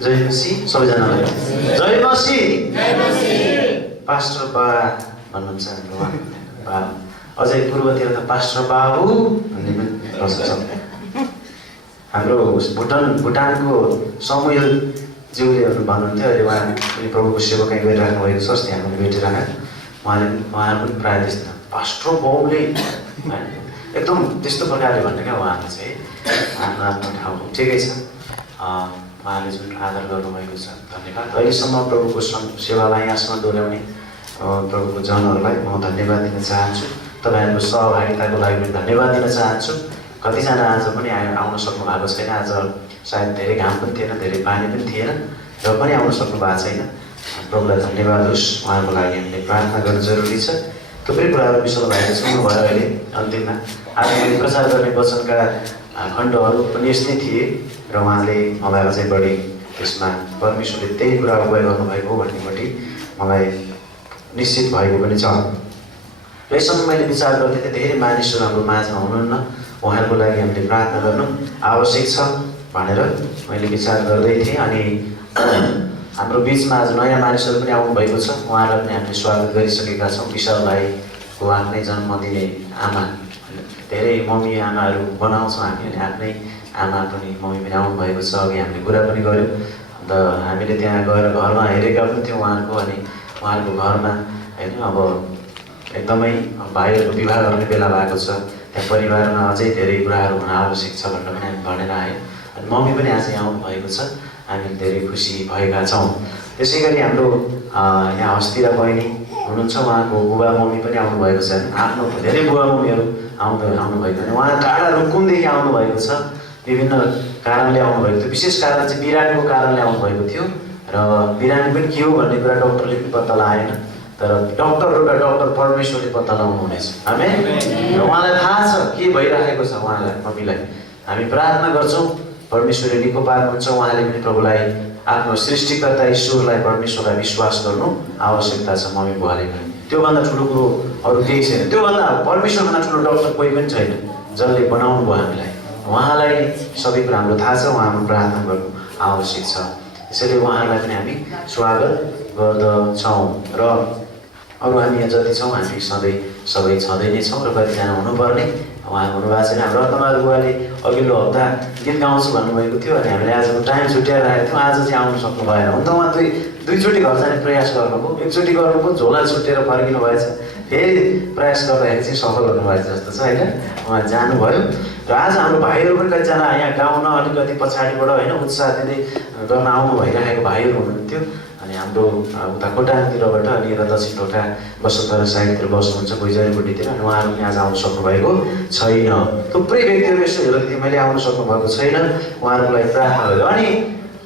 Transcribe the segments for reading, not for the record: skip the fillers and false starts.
जय मसी सबैजनालाई जय मसी पास्टर बा भन्नुहुन्छ हाम्रो बा अझै पूर्वतिर त पास्टर बाबु भन्ने पनि रहेछ हाम्रो भुटानको समुएल ज्यूले भन्नुहुन्थ्यो अहिले उहाँ पनि प्रभुको सेवा कहीँ गरिराख्नु भएको छ अस्ति हामीले भेटिरहेको उहाँ पनि प्रायः त्यस्तो पास्टर बाबुले एकदम त्यस्तो प्रकारले भन्ने क्या उहाँले चाहिँ आफ्नो आफ्नो ठाउँको ठिकै छ उहाँले जुन आदर गर्नुभएको छ धन्यवाद अहिलेसम्म प्रभुको सेवालाई यहाँसम्म डोर्याउने प्रभुको जनहरूलाई म धन्यवाद दिन चाहन्छु तपाईँहरूको सहभागिताको लागि पनि धन्यवाद दिन चाहन्छु कतिजना आज पनि आउन सक्नु भएको छैन आज सायद धेरै घाम पनि थिएन धेरै पानी पनि थिएन र पनि आउन सक्नु भएको छैन प्रभुलाई धन्यवाद होस् उहाँको लागि हामीले प्रार्थना गर्नु जरुरी छ थुप्रै कुराहरू विषय भाइले सुन्नुभयो अहिले अन्तिममा आज मैले प्रचार गर्ने वचनका खण्डहरू पनि यस्तै थिए र उहाँले मलाई अझै बढी त्यसमा परमेश्वरले त्यही कुरा उपाय गर्नुभएको भन्नेपट्टि मलाई निश्चित भएको पनि छ र यसमा मैले विचार गर्दै थिएँ धेरै मानिसहरू हाम्रो माझमा हुनुहुन्न उहाँहरूको लागि हामीले प्रार्थना गर्नु आवश्यक छ भनेर मैले विचार गर्दै थिएँ अनि हाम्रो बिचमा आज नयाँ मानिसहरू पनि आउनुभएको छ उहाँलाई पनि हामीले स्वागत गरिसकेका छौँ विशाल भाइको आफ्नै जन्म दिने आमा धेरै मम्मी आमाहरू बनाउँछौँ हामी अनि आफ्नै आमा पनि मम्मी पनि आउनुभएको छ अघि हामीले कुरा पनि गऱ्यौँ अन्त हामीले त्यहाँ गएर घरमा हेरेका पनि थियौँ उहाँहरूको अनि उहाँहरूको घरमा होइन अब एकदमै भाइहरूको विवाह गर्ने बेला भएको छ त्यहाँ परिवारमा अझै धेरै कुराहरू हुन आवश्यक छ भनेर पनि हामी भनेर आयौँ अनि मम्मी पनि आज आउनुभएको छ हामी धेरै खुसी भएका छौँ त्यसै गरी हाम्रो यहाँ हस्तिरा बहिनी हुनुहुन्छ उहाँको बुबा मम्मी पनि आउनुभएको छ आफ्नो धेरै बुबा मम्मीहरू आउनुभएको छ उहाँ टाढा रुकुमदेखि आउनुभएको छ विभिन्न कारणले आउनुभएको थियो विशेष कारण चाहिँ बिरामीको कारणले आउनुभएको थियो र बिरामी पनि के हो भन्ने कुरा डक्टरले पनि पत्ता लगाएन तर डक्टर परमेश्वरले पत्ता लगाउनु हुनेछ हामी र उहाँलाई थाहा छ के भइरहेको छ उहाँलाई मम्मीलाई हामी प्रार्थना गर्छौँ परमेश्वरले निको पार्नुहुन्छ उहाँले पनि प्रभुलाई आफ्नो सृष्टिकर्ता ईश्वरलाई परमेश्वरलाई विश्वास गर्नु आवश्यकता छ मम्मी बुवाले पनि त्योभन्दा ठुलो कुरो अरू केही छैन त्योभन्दा परमेश्वरभन्दा ठुलो डक्टर कोही पनि छैन जसले बनाउनु भयो हामीलाई उहाँलाई सबै कुरा हाम्रो थाहा छ उहाँमा प्रार्थना गर्नु आवश्यक छ त्यसैले उहाँलाई पनि हामी स्वागत गर्दछौँ र अरू हामी यहाँ जति छौँ हामी सबै छँदै नै छौँ र कतिजना हुनुपर्ने उहाँ हुनुभएको छैन हाम्रो रत्नबहादुर बुवाले अघिल्लो हप्ता गीत गाउँछु भन्नुभएको थियो अनि हामीले आजको टाइम छुट्याएर आएको थियौँ आज चाहिँ आउनु सक्नु भएन हुन त उहाँ दुईचोटि घर जाने प्रयास गर्नुभयो एकचोटि गर्नुभयो झोला छुटेर फर्किनु भएछ फेरि प्रयास गर्दाखेरि चाहिँ सफल हुनुभएछ जस्तो छ होइन उहाँ जानुभयो र आज हाम्रो भाइहरू पनि कतिजना यहाँ गाउन अलिकति पछाडिबाट होइन उत्साह दिँदै गर्न आउनु भइरहेको भाइहरू हुनुहुन्थ्यो अनि हाम्रो उता खोटाङतिरबाट अनि यता दक्षिण ढोका वसुन्धरा साइडतिर बस्नुहुन्छ भुइँजरीपट्टितिर अनि उहाँहरू पनि आज आउनु सक्नुभएको छैन थुप्रै व्यक्तिहरू यसो हेर्दै मैले आउनु सक्नुभएको छैन उहाँहरूको लागि प्रार्थना गर्यो अनि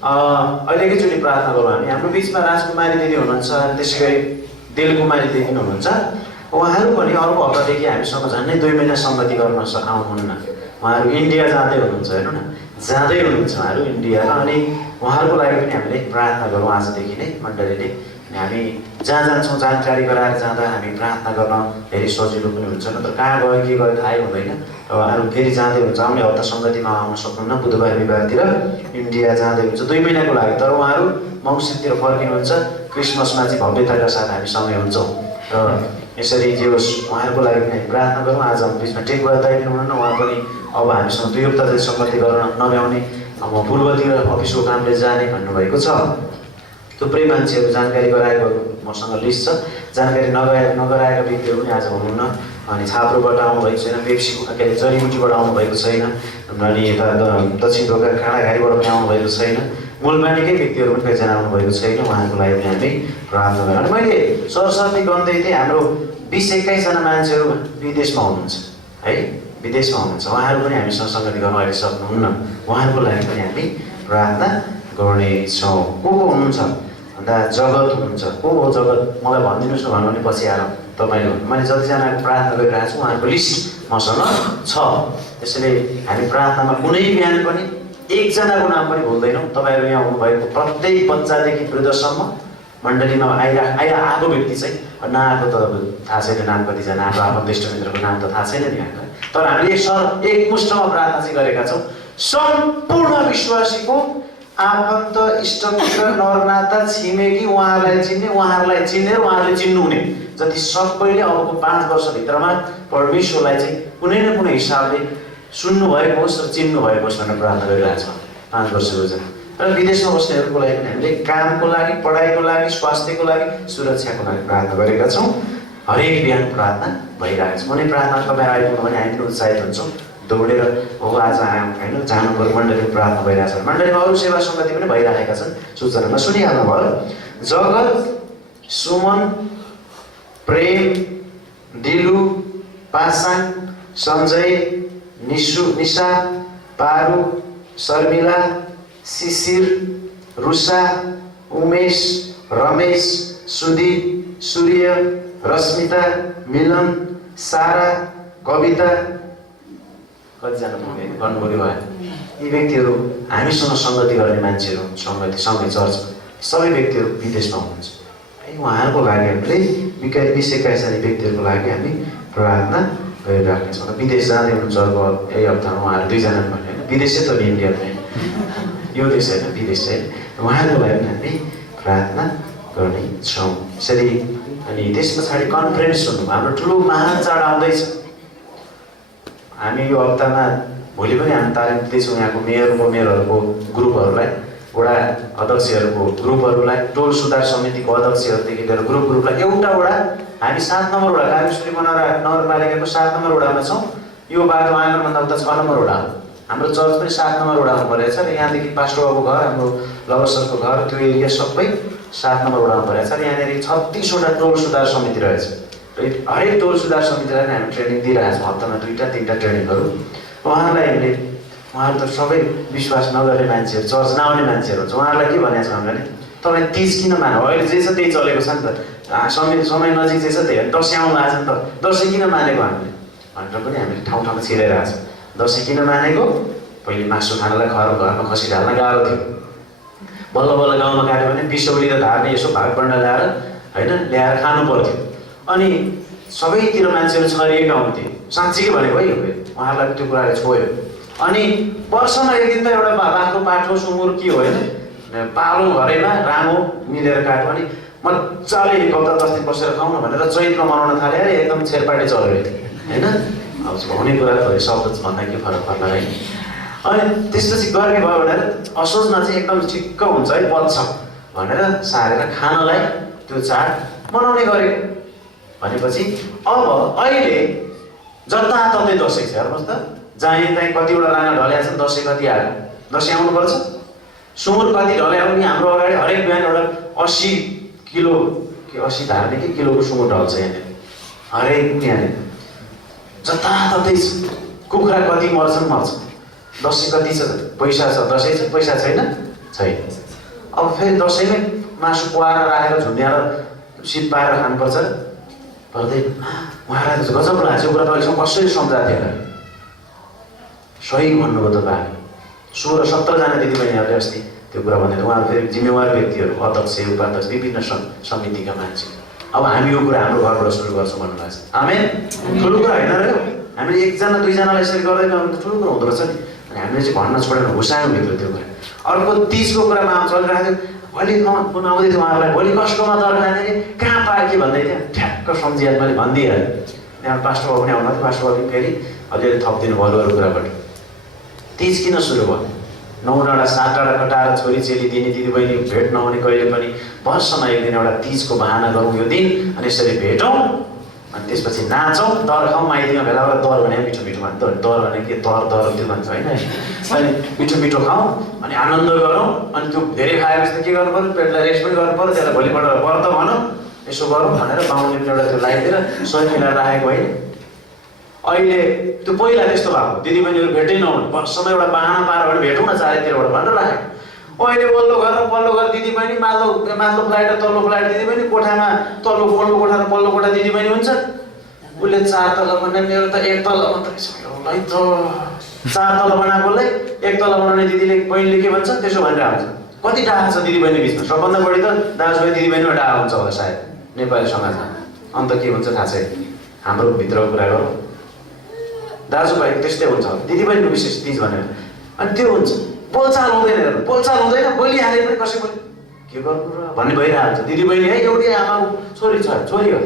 अहिले एकैचोटि प्रार्थना गरौँ हामी हाम्रो बिचमा राजकुमारी दिदी हुनुहुन्छ अनि त्यसै गरी दिलकुमारी दिदी पनि हुनुहुन्छ उहाँहरू पनि अर्को हप्तादेखि हामीसँग झन्डै 2 महिना सङ्गति गर्न आउनुहुन्न उहाँहरू इन्डिया जाँदै हुनुहुन्छ हेर्नु न जाँदै हुनुहुन्छ उहाँहरू इन्डियामा अनि उहाँहरूको लागि पनि हामीले प्रार्थना गरौँ आजदेखि नै मण्डलीले अनि हामी जहाँ जान्छौँ जानकारी गराएर जाँदा हामी प्रार्थना गर्न धेरै सजिलो पनि हुन्छ नत्र कहाँ गयो के गयो थाहै हुँदैन र उहाँहरू फेरि जाँदै हुन्छ आउने हप्ता सङ्गतिमा आउन सक्नुहुन्न बुधबार बिहिबारतिर इन्डिया जाँदै हुन्छ 2 महिनाको लागि तर उहाँहरू मङ्सिरतिर फर्किनुहुन्छ क्रिसमसमा चाहिँ भव्यताका साथ हामी सँगै हुन्छौँ र यसरी जे होस् उहाँहरूको लागि पनि हामी प्रार्थना गरौँ आज हाम्रो बिचमा टेकुवा दाइ पनि हुनुहुन्न उहाँ पनि अब हामीसँग 2 हप्ता चाहिँ सङ्गति गर्न नभ्याउने म पूर्वतिर अफिसको कामले जाने भन्नुभएको छ थुप्रै मान्छेहरू जानकारी गराएको मसँग लिस्ट छ जानकारी नगराएका व्यक्तिहरू पनि आज हुनुहुन्न अनि छाप्रोबाट आउनुभएको छैन पेप्सी के अरे जडीबुटीबाट आउनुभएको छैन अनि यता दक्षिण ढोका काँडाघारीबाट पनि आउनुभएको छैन मूलबानीकै व्यक्तिहरू पनि कतिजना आउनुभएको छैन उहाँहरूको लागि पनि हामी प्रार्थना गरौँ अनि मैले सरस्वती गर्दै थिएँ हाम्रो 20-21 जना मान्छेहरू विदेशमा हुनुहुन्छ है विदेशमा हुनुहुन्छ उहाँहरू पनि हामीसँग सङ्गति गर्न अहिले सक्नुहुन्न उहाँहरूको लागि पनि हामी प्रार्थना गर्नेछौँ को हुनुहुन्छ भन्दा जगत हुनुहुन्छ को हो जगत मलाई भनिदिनुहोस् न भन्नु भने पछि आएर तपाईँले मैले जतिजनाको प्रार्थना गरिरहेको छु उहाँहरूको लिस्ट मसँग छ त्यसैले हामी प्रार्थनामा कुनै बिहान पनि एकजनाको नाम पनि भुल्दैनौँ तपाईँहरू यहाँ आउनुभएको प्रत्येक बच्चादेखि वृद्धसम्म मण्डलीमा आएको व्यक्ति चाहिँ नआएको त थाहा छैन नाम कतिजना आएको आफन्त इष्टमित्रको नाम त थाहा छैन नि हामीलाई तर हामीले एकमुष्टमा प्रार्थना चाहिँ गरेका छौँ सम्पूर्ण विश्वासीको आफन्त इष्टमित्र नरनाता छिमेकी उहाँहरूलाई चिन्ने, उहाँहरूलाई चिन्ने र उहाँहरूले चिन्नुहुने जति सबैले अबको 5 वर्षभित्रमा परमेश्वरलाई चाहिँ कुनै न कुनै हिसाबले सुन्नु भएको होस् र चिन्नु भएको होस् भनेर प्रार्थना गरिरहेको छ 5 वर्ष रोजा। र विदेशमा बस्नेहरूको लागि पनि हामीले कामको लागि, पढाइको लागि, स्वास्थ्यको लागि, सुरक्षाको लागि प्रार्थना गरेका छौँ। हरेक बिहान प्रार्थना भइरहेको छ। कुनै प्रार्थना तपाईँ आइपुग्नु भने हामी पनि उत्साहित हुन्छौँ, दौडेर हो आज आयौँ होइन, जानु पर्यो, मण्डलीको प्रार्थना भइरहेको छ। मण्डलीमा अरू सेवा सङ्गति पनि भइरहेका छन्, सूचनामा सुनिहाल्नु भयो। जगत, सुमन, प्रेम, दिलु, पासाङ, सञ्जय, निशा, पारु, शर्मिला, शिशिर, रुषा, उमेश, रमेश, सुदीप, सूर्य, रश्मिता, मिलन, सारा, कविता, कतिजना भन्नुभयो भयो। यी व्यक्तिहरू हामीसँग सङ्गति गर्ने मान्छेहरू, सँगै चर्च सबै व्यक्तिहरू विदेशमा हुनुहुन्छ। उहाँहरूको लागि हामीले विषयका सारी व्यक्तिहरूको लागि हामी प्रार्थना गरिराख्नेछौँ। विदेश जाँदै हुनुहुन्छ अब यही हप्तामा उहाँहरू 2 जना भन्यो होइन, विदेशै त इन्डिया पनि यो देश होइन, विदेश चाहिँ उहाँहरूको लागि पनि हामी प्रार्थना गर्नेछौँ यसरी। अनि त्यस पछाडि कन्फरेन्स हुनु, हाम्रो ठुलो महान चाड आउँदैछ। हामी यो हप्तामा भोलि पनि हामी तालिम दिँदैछौँ यहाँको मेयरहरूको ग्रुपहरूलाई, वडा अध्यक्षहरूको ग्रुपहरूलाई, टोल सुधार समितिको अध्यक्षहरूदेखि लिएर ग्रुपलाई एउटा वडा हामी 7 नम्बर वडा कालीश्वरी नगरपालिकाको 7 नम्बर वडामा छौँ। यो बाटो आँगनभन्दा उता 6 नम्बर वडा हो। हाम्रो चर्च पनि 7 नम्बर वडामा परेको छ र यहाँदेखि पास्टर बाबुको घर, हाम्रो लवसरको घर, त्यो एरिया सबै 7 नम्बर वडामा परेको छ र यहाँनिर 36वटा टोल सुधार समिति रहेछ। हरेक टोल सुधार समितिलाई हामी ट्रेनिङ दिइरहेको छौँ, हप्तामा 2-3 ट्रेनिङहरू। उहाँहरूलाई हामीले, उहाँहरू त सबै विश्वास नगर्ने मान्छेहरू, चर्च नआउने मान्छेहरू हुन्छ, उहाँहरूलाई के भनेको छ भने तपाईँ 30 किन मान्नु, अहिले जे छ त्यही चलेको छ नि त, समय नजिक जे छ त्यही, दसैँ आउनु आएको छ नि त, दसैँ किन मानेको हामीले भनेर पनि हामीले ठाउँ छिराइरहेको छ। दसैँ किन मानेको, पहिले मासु खानलाई घरमा खसी ढाल्न गाह्रो थियो, बल्ल गाउँमा काट्यो भने बिसौली र धार्ने यसो भागबण्ड ल्याएर खानु पर्थ्यो। अनि सबैतिर मान्छेहरू छरिएका हुन्थे, साँच्चीकै भनेको है, उहाँहरूलाई त्यो कुराले छोयो। अनि वर्षमा एक दिन त एउटा बाख्रो, पाठो, सुँगुर के हो होइन, पालो घरैमा रामो मिलेर काट्यो, अनि मजाले 1 हप्ता 10 दिन बसेर खाउँ भनेर चैतमा मनाउन थाले, एकदम छेरपाटी चल्यो होइन। अब हुने कुरा त शब्द भन्दा के फरक पर्ला है। अनि त्यसपछि गर्ने भयो भनेर असोजमा चाहिँ एकदम ठिक्क हुन्छ है, पच्छ भनेर सारेर खानलाई त्यो चाड मनाउने गरेको। भनेपछि अब अहिले जताततै दसैँ छ, हेर्नुहोस् त, जहीँ तहीँ कतिवटा राना ढल्याएको छ, दसैँ कति आयो, दसैँ आउनुपर्छ। सुँगुर कति ढल्यायो भने हाम्रो अगाडि हरेक बिहान एउटा 80 किलो 80 धार्ने कि किलोको सुँगुर ढल्छ यहाँनिर, हरेक यहाँनिर जताततै छ। कुखुरा कति मर्छ, दसैँ कति छ, पैसा छ, दसैँ छ, पैसा छैन। अब फेरि दसैँमै मासु पुवाएर राखेर झुन्ड्याएर सिप पाएर खानुपर्छ पर्दै। उहाँलाई त गजब लाग्छ, यो कुरा त अहिलेसम्म कसरी सम्झाएको थिएन। सही भन्नुभयो तपाईँ। 16-17 जना दिदीबहिनीहरूले अस्ति त्यो कुरा भनेर, उहाँहरू फेरि जिम्मेवार व्यक्तिहरू, अध्यक्ष, उपाध्यक्ष, विभिन्न समितिका मान्छे। अब हामी यो कुरा हाम्रो घरबाट सुरु गर्छौँ भन्नुभएको छ। आमेन। ठुलो कुरा होइन र, हामीले 1-2जनालाई यसरी गर्दैन भने त ठुलो कुरा हुँदो रहेछ नि। अनि हामीले चाहिँ भन्न छोडेर घुसायौँ भित्र त्यो कुरा। अर्को 30को कुरामा आउँछ, चलिरहेको थियो, भोलि कुन आउँदै थियो उहाँहरूलाई, भोलि कसकोमा दर खाने अरे, कहाँ पायो के भन्दै थियो, ठ्याक्क सम्झिहाल्नु, मैले भनिदिइहालेँ। त्यहाँ पास्टर बाबु पनि आउनु थियो, पास्टर बाबु फेरि अलिअलि थपिदिनु भयो अरू कुराबाट। 30 किन सुरु भयो, 9 डाँडा 7 डाँडा कटाएर छोरी चेली दिने, दिदीबहिनी भेट नहुने कहिले पनि, वर्षमा एक दिन एउटा 30को बहाना गरौँ यो दिन, अनि यसरी भेटौँ, अनि त्यसपछि नाचौँ, दर खाउँ, माइतीमा भेला भएर दर भने मिठो मिठो भन्छ, दर भने के दर त्यो भन्छ होइन, अनि मिठो मिठो खाउँ, अनि आनन्द गरौँ। अनि त्यो धेरै खाएपछि त के गर्नु पऱ्यो, पेटलाई रेस्ट पनि गर्नु पऱ्यो, त्यसलाई भोलिपल्ट व्रत भनौँ, यसो गरौँ भनेर बाहुनले पनि एउटा त्यो लगाइदिएर सही मिलाएर राखेको होइन। अहिले त्यो पहिला त्यस्तो भएको, दिदीबहिनीहरू भेटै नहुनु, वर्षमा एउटा बाहना पाएर भने भेटौँ न चारैतिरबाट भनेर राखेको। अहिले पल्लो घर दिदीबहिनी, माथिल्लो फ्लाइट र तल्लो फ्लाइट दिदीबहिनी, कोठामा पल्लो कोठा र पल्लो कोठा दिदीबहिनी हुन्छ। उसले 4 तला भने मेरो त 1 तला मात्रै छ, एउटै त 4 तला बनाएकोलाई 1 तला बनाउने दिदीले बहिनीले के भन्छ, त्यसो भनेर आउँछ। कति डाहा छ दिदीबहिनी बिचमा, सबभन्दा बढी त दाजुभाइ दिदीबहिनीमा डाहा हुन्छ होला सायद नेपाली समाजमा। अन्त के हुन्छ थाहा छैन, हाम्रो भित्रको कुरा गरौँ, दाजुभाइ त्यस्तै हुन्छ, दिदीबहिनीको विशेष 30 भनेर। अनि त्यो हुन्छ बोलचाल हुँदैन बोलिहाले पनि कसैको के गर्नु र भन्ने भइरहेको छ। दिदीबहिनी है एउटै आमाको छोरी हो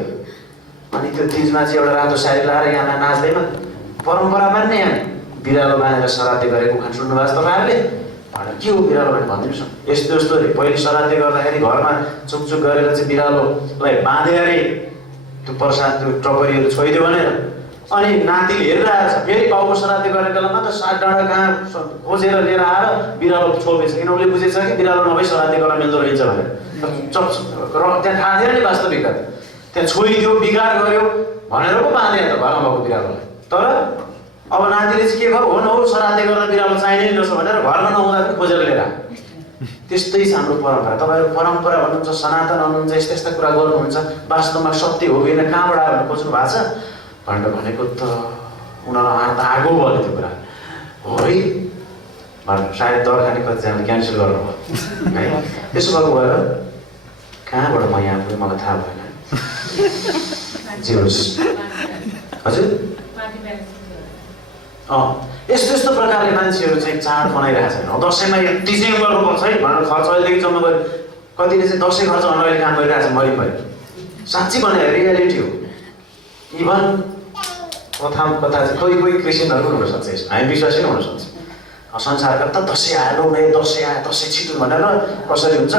अनि त्यो तिजमा चाहिँ एउटा रातो साडी लाएर यहाँ नाच्दैमा परम्परा मान्ने यहाँ बिरालो बाँधेर श्राद्ध गरेको उखान सुन्नुभएको छ तपाईँहरूले भनेर के हो बिरालो भने भनिदिनुहोस् न। यस्तो यस्तो अरे पहिले श्राद्ध गर्दाखेरि घरमा चुकचुक गरेर चाहिँ बिरालोलाई बाँधे अरे त्यो प्रसाद त्यो टपरीहरू छोइदियो भनेर अनि नातिले हेरेर आएछ फेरि बाउको श्राद्ध गरेको बेलामा त 7 डाँडा कहाँ खोजेर लिएर आएर बिरालो छोपेछ किन उसले बुझेछ कि बिरालो नभई श्राद्ध गर्न मिल्दो रहेछ भनेर त्यहाँ थाहा थिएन नि वास्तविकता त्यहाँ छोइदियो बिगार गर्यो भनेर पो बाँधेन त घरमा भएको बिरालोलाई। तर अब नातिले चाहिँ के गर्यो हो न हो श्राद्ध गर्न बिरालो चाहिने नि रहेछ भनेर घरमा नहुँदा पनि खोजेर लिएर आयो। त्यस्तै छ हाम्रो परम्परा। तपाईँहरू परम्परा भन्नुहुन्छ सनातन हुनुहुन्छ यस्ता यस्ता कुरा गर्नुहुन्छ वास्तवमा सत्य हो कि होइन कहाँबाट आयो भनेर खोज्नु भएको छ भनेर भनेको त उनीहरूलाई आएर त आगो भयो त्यो कुरा हो है भनेर सायद दरखाने कतिजनाले क्यान्सल गर्नुभयो है। त्यसो भएको भएर कहाँबाट म यहाँ पुगेँ मलाई थाहा भएन। जे होस् हजुर यस्तो यस्तो प्रकारले मान्छेहरू चाहिँ चाड मनाइरहेको छैन। दसैँमा यति चाहिँ गर्नुपर्छ है भनेर खर्च अहिलेदेखि जम्मा गरे कतिले चाहिँ दसैँ खर्च गर्न अहिले काम गरिरहेको छ मरिपरि साँच्ची भने रियालिटी हो। इभन कथा चाहिँ कोही क्रिस्चियनहरू पनि हुनसक्छ यसमा हामी विश्वासी नै हुनसक्छ। संसारका त दसैँ आयो नै दसैँ आयो दसैँ छिटो भनेर कसरी हुन्छ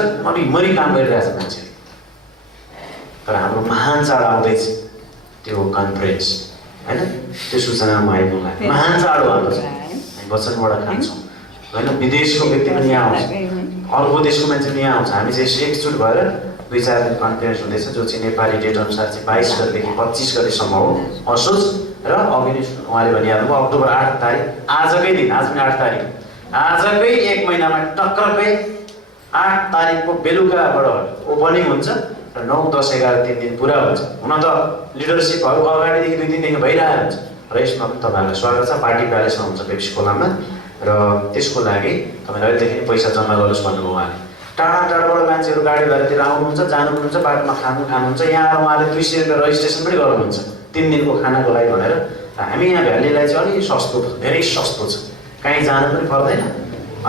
मरि काम गरिरहेछ मान्छे। तर हाम्रो महान चाड आउँदैछ त्यो कन्फरेन्स होइन त्यो सूचनामा आइपुग्ला महान चाड हो हाम्रो हामी वचनबाट खान्छौँ होइन। विदेशको व्यक्ति पनि यहाँ आउँछ अर्को देशको मान्छे पनि यहाँ आउँछ। हामी चाहिँ एकजुट भएर 2-4 दिन कन्फरेन्स हुँदैछ जो चाहिँ नेपाली डेट अनुसार चाहिँ 22 गतेदेखि 25 गतेसम्म हो असोज र अघि नै उहाँले भनिहाल्नुभयो अक्टोबर 8 तारिक आजकै दिन आज पनि 8 तारिक आजकै 1 महिनामा टक्करकै 8 तारिकको बेलुकाबाट ओपनिङ हुन्छ र 9, 10, 11 3 दिन पुरा हुन्छ। हुन त लिडरसिपहरू अगाडिदेखि 2 दिनदेखि भइरहेको हुन्छ र यसमा पनि तपाईँहरूलाई स्वागत छ। पार्टी प्यालेसमा हुन्छ पेप्सी खोलामा र त्यसको लागि तपाईँले अहिलेदेखि पैसा जम्मा गर्नुहोस् भन्नुभयो उहाँले। टाढा टाढाबाट मान्छेहरू गाडी भाडातिर आउनुहुन्छ जानुहुन्छ बाटोमा खानुहुन्छ यहाँ आएर उहाँले 200 रुपियाँ रजिस्ट्रेसन पनि गर्नुहुन्छ 3 दिनको खानाको लागि भनेर। हामी यहाँ भ्यालीलाई चाहिँ अलिक सस्तो धेरै सस्तो छ कहीँ जानु पनि पर्दैन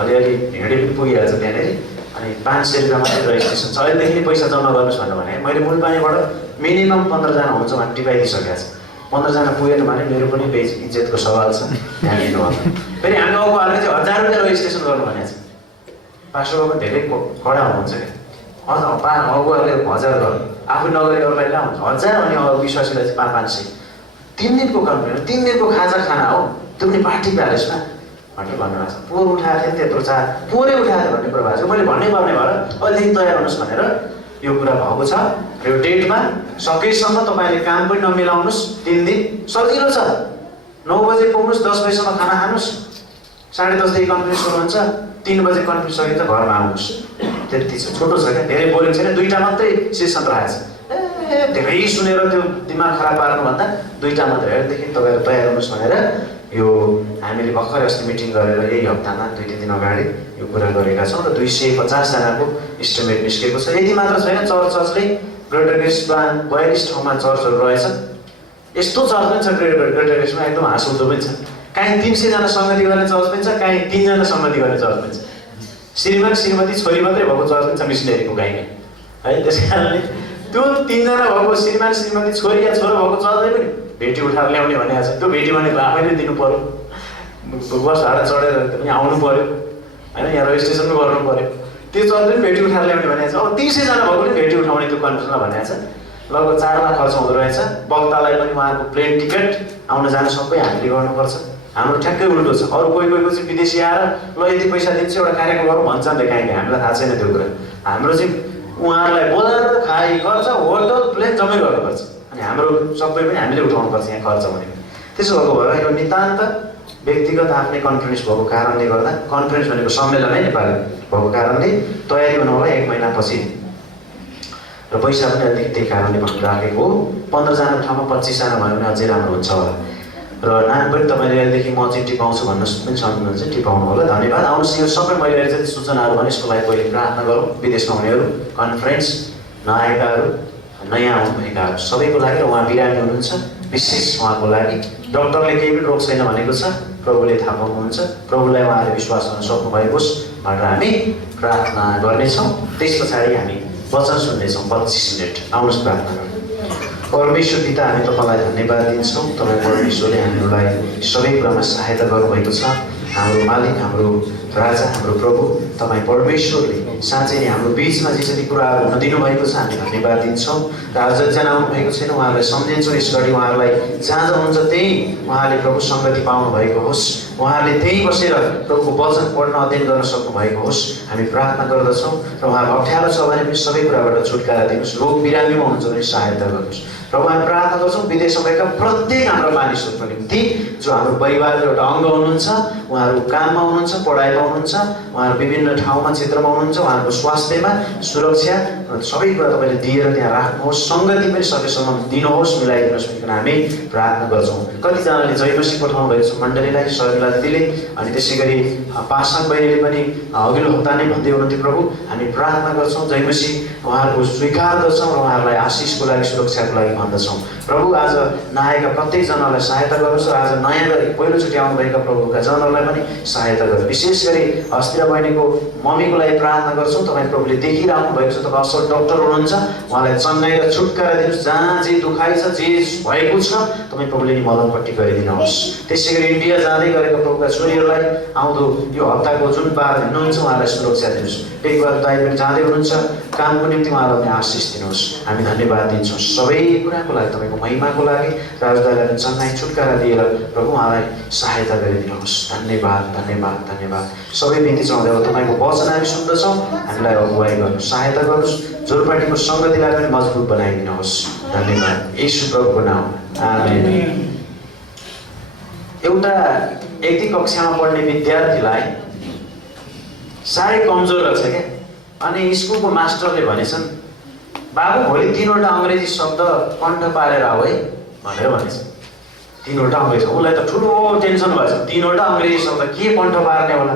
अलिअलि हिँडे पनि पुगिहाल्छ त्यहाँनिर अनि 500 रुपियाँ मात्रै रजिस्ट्रेसन छ। अहिलेदेखि नै पैसा जम्मा गर्नुहोस् भनेर भने मैले मूलपानीबाट मिनिमम 15 जना हुन्छ भने टिपाइदिइसकेको छ। 15 जना पुगेन भने मेरो पनि इज्जतको सवाल छ ध्यान दिनुभयो। फेरि हामी अगुवाहरूले चाहिँ 1000 रुपियाँ रजिस्ट्रेसन गर्नु भनेको छ। पास्टरको पनि धेरै कडा हुनुहुन्छ क्या अगुवाहरूले 1000 गर्नु आफू नगरी अरूलाई कहाँ हुन्छ 1000 अनि अरू विश्वासीलाई चाहिँ 500 3 दिनको कन्फरेन्स 3 दिनको खाना हो त्यो पनि पार्टी प्यालेसमा भनेर भन्नुभएको छ। पोहोर उठाएको थियो त्यत्रो चाड पोहोरै उठाएको भन्ने कुरा भएको छ। मैले भन्नै पर्ने भएर अहिलेदेखि तयार हुनुहोस् भनेर यो कुरा भएको छ र यो डेटमा सकेसम्म तपाईँले काम पनि नमिलाउनुहोस् 3 दिन सजिलो छ। 9 बजे पुग्नुहोस् 10 बजीसम्म खाना खानुहोस् 10:30 देखि कन्फरेन्स सुरु हुन्छ 3 बजे कन्फरेन्स सकिन्छ घरमा आउनुहोस्। त्यति छ छोटो छ क्या धेरै बोरिङ छैन 2टा मात्रै सेसन रहेछ। धेरै सुनेर त्यो दिमाग खराब पार्नुभन्दा 2टा मात्रै अहिलेदेखि तपाईँहरू तयार हुनुहोस् भनेर यो हामीले भर्खरै अस्ति मिटिङ गरेर यही हप्तामा 2-3 दिन अगाडि यो कुरा गरेका छौँ र 250 जनाको इस्टिमेट निस्केको छ। यति मात्र छैन चर्चले ग्रेटर ग्रेसमा 42 ठाउँमा चर्चहरू रहेछ। यस्तो चर्च पनि छ ग्रेटर ग्रेसमा एकदम हाँसउठ्दो पनि छ। कहीँ 300 जना सङ्गति गर्ने चर्च पनि छ कहीँ 3 जना सङ्गति गर्ने चर्च पनि छ। श्रीमान श्रीमती छोरी मात्रै भएको चर्च पनि छ मिसनरीको गाईमा है। त्यस कारणले त्यो 3 जना भएको श्रीमान श्रीमती छोरी या छोरा भएको चर्चले पनि भेटी उठाएर ल्याउने भनेको छ। त्यो भेटी भनेको आफैले दिनु पर्यो बस भाडा चढेर पनि आउनु पर्यो होइन यहाँ रजिस्ट्रेसन पनि गर्नु पर्यो। त्यो चर्चले पनि भेटी उठाएर ल्याउने भनेको छ। अब 300 जना भएको पनि भेटी उठाउने त्यो कन्फरेन्समा भनेको छ। लगभग 4 लाख खर्च हुँदो रहेछ। वक्तालाई पनि उहाँको प्लेन टिकट आउन जानु सबै हामीले गर्नुपर्छ। हाम्रो ठ्याक्कै उल्टो छ। अरू कोही चाहिँ विदेशी आएर ल यति पैसा दिन्छ एउटा कार्यक्रम गरौँ भन्छ नि त कहीँ हामीलाई थाहा छैन त्यो कुरा। हाम्रो चाहिँ उहाँहरूलाई बोलाएर खाइ खर्च होटल प्लेन जम्मै गर्नुपर्छ अनि हाम्रो सबै पनि हामीले उठाउनुपर्छ यहाँ खर्च भनेको। त्यसो भएको भएर यो नितान्त व्यक्तिगत आफ्नै कन्फरेन्स भएको कारणले गर्दा कन्फरेन्स भनेको सम्मेलन है नेपाली भएको कारणले तयारी गर्नु होला 1 महिनापछि र पैसा पनि अलिकति त्यही कारणले राखेको हो। 15 जनाको ठाउँमा 25 जना भयो भने अझै राम्रो हुन्छ होला र नाम पनि तपाईँले अहिलेदेखि म चाहिँ टिपाउँछु भन्नु पनि सक्नुहुन्छ टिपाउनु होला। धन्यवाद। आउनुहोस् यो सबै मैले अहिले जति सूचनाहरू भने यसको लागि पहिले प्रार्थना गरौँ। विदेशमा हुनेहरू कन्फरेन्स नआएकाहरू नयाँ आउनुभएकाहरू सबैको लागि र उहाँ बिरामी हुनुहुन्छ विशेष उहाँको लागि डक्टरले केही पनि रोग छैन भनेको छ प्रभुले थाहा पाउनुहुन्छ। प्रभुलाई उहाँले विश्वास गर्न सक्नुभएको होस् भनेर हामी प्रार्थना गर्नेछौँ। त्यस पछाडि हामी वचन सुन्नेछौँ 25 मिनट। आउनुहोस् प्रार्थना गरौँ। परमेश्वर पिता, हामी तपाईँलाई धन्यवाद दिन्छौँ। तपाईँ परमेश्वरले हामीलाई सबै कुरामा सहायता गर्नुभएको छ। हाम्रो मालिक, हाम्रो राजा, हाम्रो प्रभु तपाईँ परमेश्वरले साँच्चै नै हाम्रो बिचमा जे जति कुराहरू हुन दिनुभएको छ हामी धन्यवाद दिन्छौँ। र आज जतिजना आउनुभएको छैन उहाँहरूलाई सम्झिन्छौँ। यसरी उहाँहरूलाई जहाँ जहाँ हुन्छ त्यहीँ उहाँले प्रभु सङ्गति पाउनुभएको होस्। उहाँहरूले त्यहीँ बसेर प्रभुको वचन पढ्न अध्ययन गर्न सक्नुभएको होस्। हामी प्रार्थना गर्दछौँ र उहाँलाई अप्ठ्यारो छ भने पनि सबै कुराबाट छुटकारा दिनुहोस्। रोग बिरामीमा हुनुहुन्छ भने सहायता गर्नुहोस्। प्रभु हामी प्रार्थना गर्छौँ विदेशमा भएका प्रत्येक हाम्रो मानिसहरूको निम्ति जो हाम्रो परिवारको एउटा अङ्ग हुनुहुन्छ, उहाँहरू काममा हुनुहुन्छ, पढाइमा हुनुहुन्छ, उहाँहरू विभिन्न ठाउँमा क्षेत्रमा हुनुहुन्छ, उहाँहरूको स्वास्थ्यमा सुरक्षा सबै कुरा तपाईँले दिएर त्यहाँ राख्नुहोस्। सङ्गति पनि सकेसम्म दिनुहोस्, मिलाइदिनुहोस् भनिकन हामी प्रार्थना गर्छौँ। कतिजनाले जयमसी पठाउनु भएको छ मण्डलीलाई, शर्मिला दिदीले, अनि त्यसै गरी पासाङ बहिनीले पनि अघिल्लो हप्ता नै भन्दै हुनुहुन्थ्यो। प्रभु हामी प्रार्थना गर्छौँ जयमसी उहाँहरूको स्वीकार गर्छौँ र उहाँहरूलाई आशिषको लागि, सुरक्षाको लागि भन्दछौँ। प्रभु आज नआएका प्रत्येकजनालाई सहायता गर्नुहोस् र आज नयाँ गरी पहिलोचोटि आउनुभएका प्रभुका जनहरूलाई पनि सहायता गर्नु। विशेष गरी अस्थिरा बहिनीको मम्मीको लागि प्रार्थना गर्छौँ। तपाईँ प्रभुले देखिरहनु भएको छ, तपाईँ असल डक्टर हुनुहुन्छ, उहाँलाई चङ्गाइ र छुटकारा दिनुहोस्। जहाँ जे दुखाइ छ, जे भएको छ तपाईँ प्रभुले नि मलमपट्टि गरिदिनुहोस्। त्यसै गरी इन्डिया जाँदै गरेको प्रभुका छोरीहरूलाई आउँदो यो हप्ताको जुन बार हिँड्नुहुन्छ उहाँलाई सुरक्षा दिनुहोस्। एक बार दाइ पनि जाँदै हुनुहुन्छ, कामको निम्ति उहाँलाई आशिष दिनुहोस्। हामी धन्यवाद दिन्छौँ सबै कुराको लागि, तपाईँको महिमाको लागि। राजदालाई पनि चङ्गाइ छुटकारा दिएर प्रभु उहाँलाई सहायता गरिदिनुहोस्। धन्यवाद धन्यवाद धन्यवाद। सबै बिन्ती चाहँदै अब तपाईँको वचन हामी सुन्दछौँ, हामीलाई अगुवाई गर्नुहोस्, सहायता गर्नुहोस्। जोरपाटीको सङ्गतिलाई पनि मजबुत बनाइदिनुहोस्। धन्यवाद येशू प्रभुको नाम, आमेन। एउटा 1 कक्षामा पढ्ने विद्यार्थीलाई साह्रै कमजोर रहेछ क्या। अनि स्कुलको मास्टरले भनेछन्, बाबु भोलि 3वटा अङ्ग्रेजी शब्द कण्ठ पारेर आऊ है भनेर भनेछ। 3वटा अङ्ग्रेजी, उसलाई त ठुलो टेन्सन भएछ। 3वटा अङ्ग्रेजी शब्द के कण्ठ पार्ने होला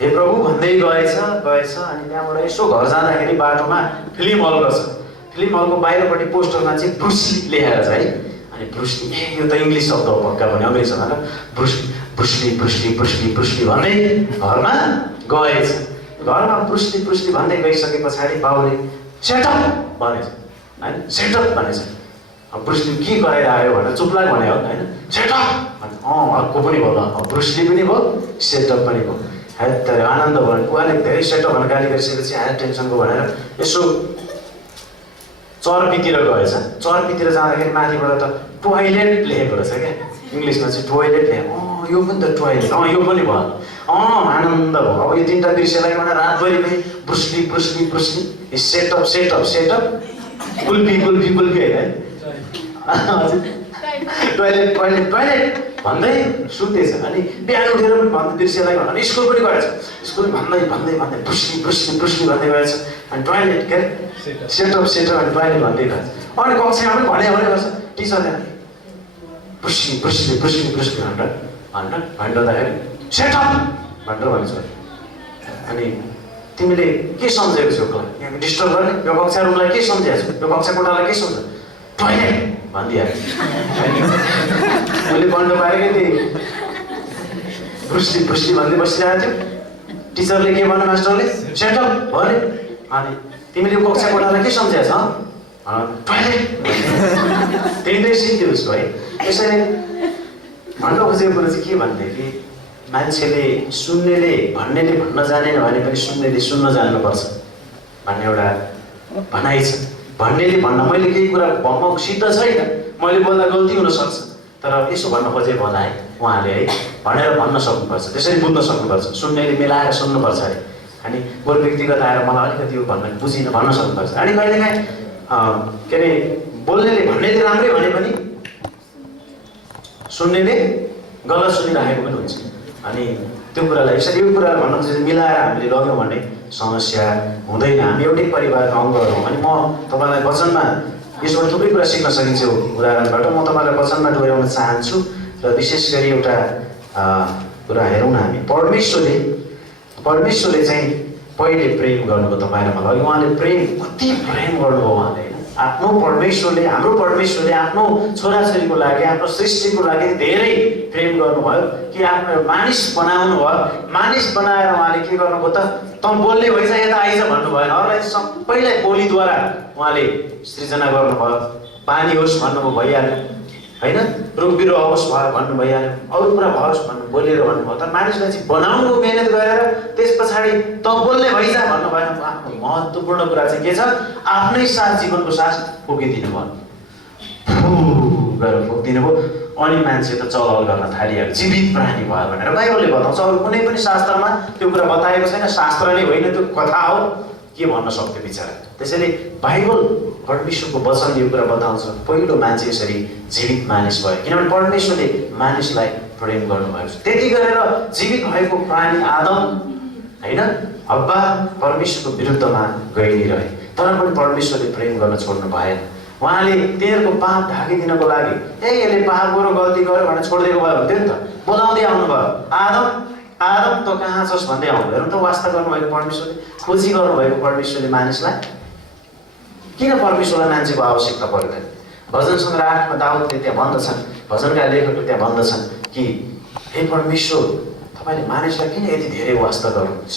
हे प्रभु भन्दै गएछ। अनि त्यहाँबाट यसो घर जाँदाखेरि बाटोमा फिल्म हल रहेछ। फिल्म हलको बाहिरपट्टि पोस्टरमा चाहिँ ब्रुसली लेखेर छ है। अनि ब्रुसली, यो त इङ्ग्लिस शब्द हो पक्का भने, अङ्ग्रेजी शब्द Bruce Lee Bruce Lee Bruce Lee Bruce Lee Bruce Lee भन्दै घरमा गएछ। घरमा ब्रुसली ब्रुसली भन्दै गइसके पछाडि बाउले सेटअप भनेछ होइन, सेटअप भनेछ। अब ब्रुसली के गरेर आयो भनेर चुप्लाग भने हो होइन, सेटअप भने अर्को पनि भयो, ब्रुसली पनि भयो, सेटअप पनि भयो। तर आनन्द भयो। बुवाले धेरै सेटअप भनेर गाली गरिसकेपछि आएर टेन्सनको भनेर यसो चर्पीतिर गएछ। चर्पीतिर जाँदाखेरि माथिबाट त टोइलेट लेखेको रहेछ क्या, इङ्ग्लिसमा चाहिँ टोइलेट लेखेको। यो पनि त टोइलेट, यो पनि भयो। आनन्द भयो। अब यो 3टा दृश्यलाई भनेर रातभरि पनि Bruce Lee Bruce Lee Bruce Lee setup setup setup kulfi kulfi kulfi होइन, टोइलेट टोइलेट टोइलेट भन्दै सुतेछ। अनि बिहान उठेर पनि भन्दै दृश्यलाई भनेर स्कुल पनि गएछ। स्कुल भन्दै भन्दै भन्दै ब्रुसली ब्रुसली ब्रुसली भन्दै गएछ। अनि टोइलेट के अरे सेटअप सेटअप अनि टोइलेट भन्दै गएछ। अनि कक्षामा पनि भने गर्छ टिचरले ब्रुसली ब्रुसली ब्रुसली ब्रुसली भन्दाखेरि सेटअप भनेर भन्छ। अनि तिमीले के सम्झेको छौ क्लास यहाँ डिस्टर्ब गर्ने? यो कक्षा रुमलाई के सम्झेको छौ? यो कक्षा कोठालाई के सम्झ? टोइलेट भनिदिहाल्यो। मैले बन्द पारेकै थिएँ, ब्रुसली ब्रुसली भन्दै बसिरहेको थियो। टिचरले के भन्यो, मास्टरले सेटअप भने। अनि तिमीले यो कक्षा कोठालाई के सम्झेको छ? टोइलेट। त्यही सिक्यो उसको है। यसरी भन्न खोजेको कुरो चाहिँ के भनेदेखि मान्छेले सुन्नेले भन्नेले भन्न जानेन भने पनि सुन्नेले सुन्न जान्नुपर्छ भन्ने एउटा भनाइ छ। भन्नेले भन्न मैले केही कुरा भन्न सिद्ध छैन, मैले बोल्दा गल्ती हुनसक्छ, तर यसो भन्न खोजेको होला है उहाँले है भनेर भन्न सक्नुपर्छ। त्यसरी बुझ्न सक्नुपर्छ। सुन्नेले मिलाएर सुन्नुपर्छ अरे। अनि बरु व्यक्तिगत आएर मलाई अलिकति यो भन्न बुझिन भन्न सक्नुपर्छ। अनि कहिलेकाहीँ के अरे बोल्नेले भन्नेले राम्रै भने पनि सुन्नेले गलत सुनिराखेको पनि हुन्छ। अनि त्यो कुरालाई यसरी यो कुराहरू भन्न खोजेर मिलाएर हामीले लग्यौँ भने समस्या हुँदैन। हामी एउटै परिवारका अङ्गहरू हौँ। अनि म तपाईँलाई वचनमा यसबाट थुप्रै कुरा सिक्न सकिन्छ। उदाहरणबाट म तपाईँलाई वचनमा डोर्याउन चाहन्छु र विशेष गरी एउटा कुरा हेरौँ न हामी। परमेश्वरले चाहिँ पहिले प्रेम गर्नुभयो तपाईँ र मलाई। उहाँले प्रेम कति प्रेम गर्नुभयो उहाँले होइन। आफ्नो परमेश्वरले हाम्रो परमेश्वरले आफ्नो छोराछोरीको लागि आफ्नो सृष्टिको लागि धेरै प्रेम गर्नुभयो कि आफ्नो मानिस बनाउनु भयो। मानिस बनाएर उहाँले के गर्नुभयो त तँ बोल्ने भइज यता आइज भन्नु भएन। अरूलाई सबैलाई बोलीद्वारा उहाँले सृजना गर्नुभयो। पानी होस् भन्नुभयो भइहाल्यो होइन, रुख बिरुवा होस् भयो भन्नु भइहाल्यो, अरू कुरा भओस् भन्नु बोलेर भन्नुभयो। तर मानिसलाई चाहिँ बनाउनुको मेहनत गरेर त्यस पछाडि तँ बोल्ने भइजा भन्नु भएन। आफ्नो महत्त्वपूर्ण कुरा चाहिँ के छ, आफ्नै सास जीवनको सास फुकिदिनु भयो, फु गरेर फुकिदिनु भयो। अनि मान्छे त चलहल गर्न थालिहाल्यो, जीवित प्राणी भयो भनेर बाइबलले बताउँछ। अरू कुनै पनि शास्त्रमा त्यो कुरा बताएको छैन, शास्त्रले होइन त्यो कथा हो, के भन्न सक्थ्यो बिचरा। त्यसैले बाइबल परमेश्वरको वचनले यो कुरा बताउँछ, पहिलो मान्छे यसरी जीवित मानिस भयो किनभने परमेश्वरले मानिसलाई प्रेम गर्नुभएको छ। त्यति गरेर जीवित भएको प्राणी आदम होइन हव्वा परमेश्वरको विरुद्धमा गइरहे, तर पनि परमेश्वरले प्रेम गर्न छोड्नु भएन। उहाँले तिनीहरूको पाप ढाकिदिनको लागि यसले पाप गऱ्यो गल्ती गर्यो भनेर छोडिदिएको भयो हुन्थ्यो नि त। बोलाउँदै आउनुभयो, आदम आदम त कहाँ छस् भन्दै आउनु। हेर्नु त वास्ता गर्नुभएको परमेश्वरले, खोजी गर्नुभएको परमेश्वरले मानिसलाई। किन परमेश्वरलाई मान्छेको आवश्यकता पर्यो त? भजन सङ्ग्रह 8 मा दाउदले त्यहाँ भन्दछन्, भजनका लेखकले त्यहाँ भन्दछन् कि हे परमेश्वर तपाईँले मानिसलाई किन यति धेरै वास्ता गर्नुहुन्छ?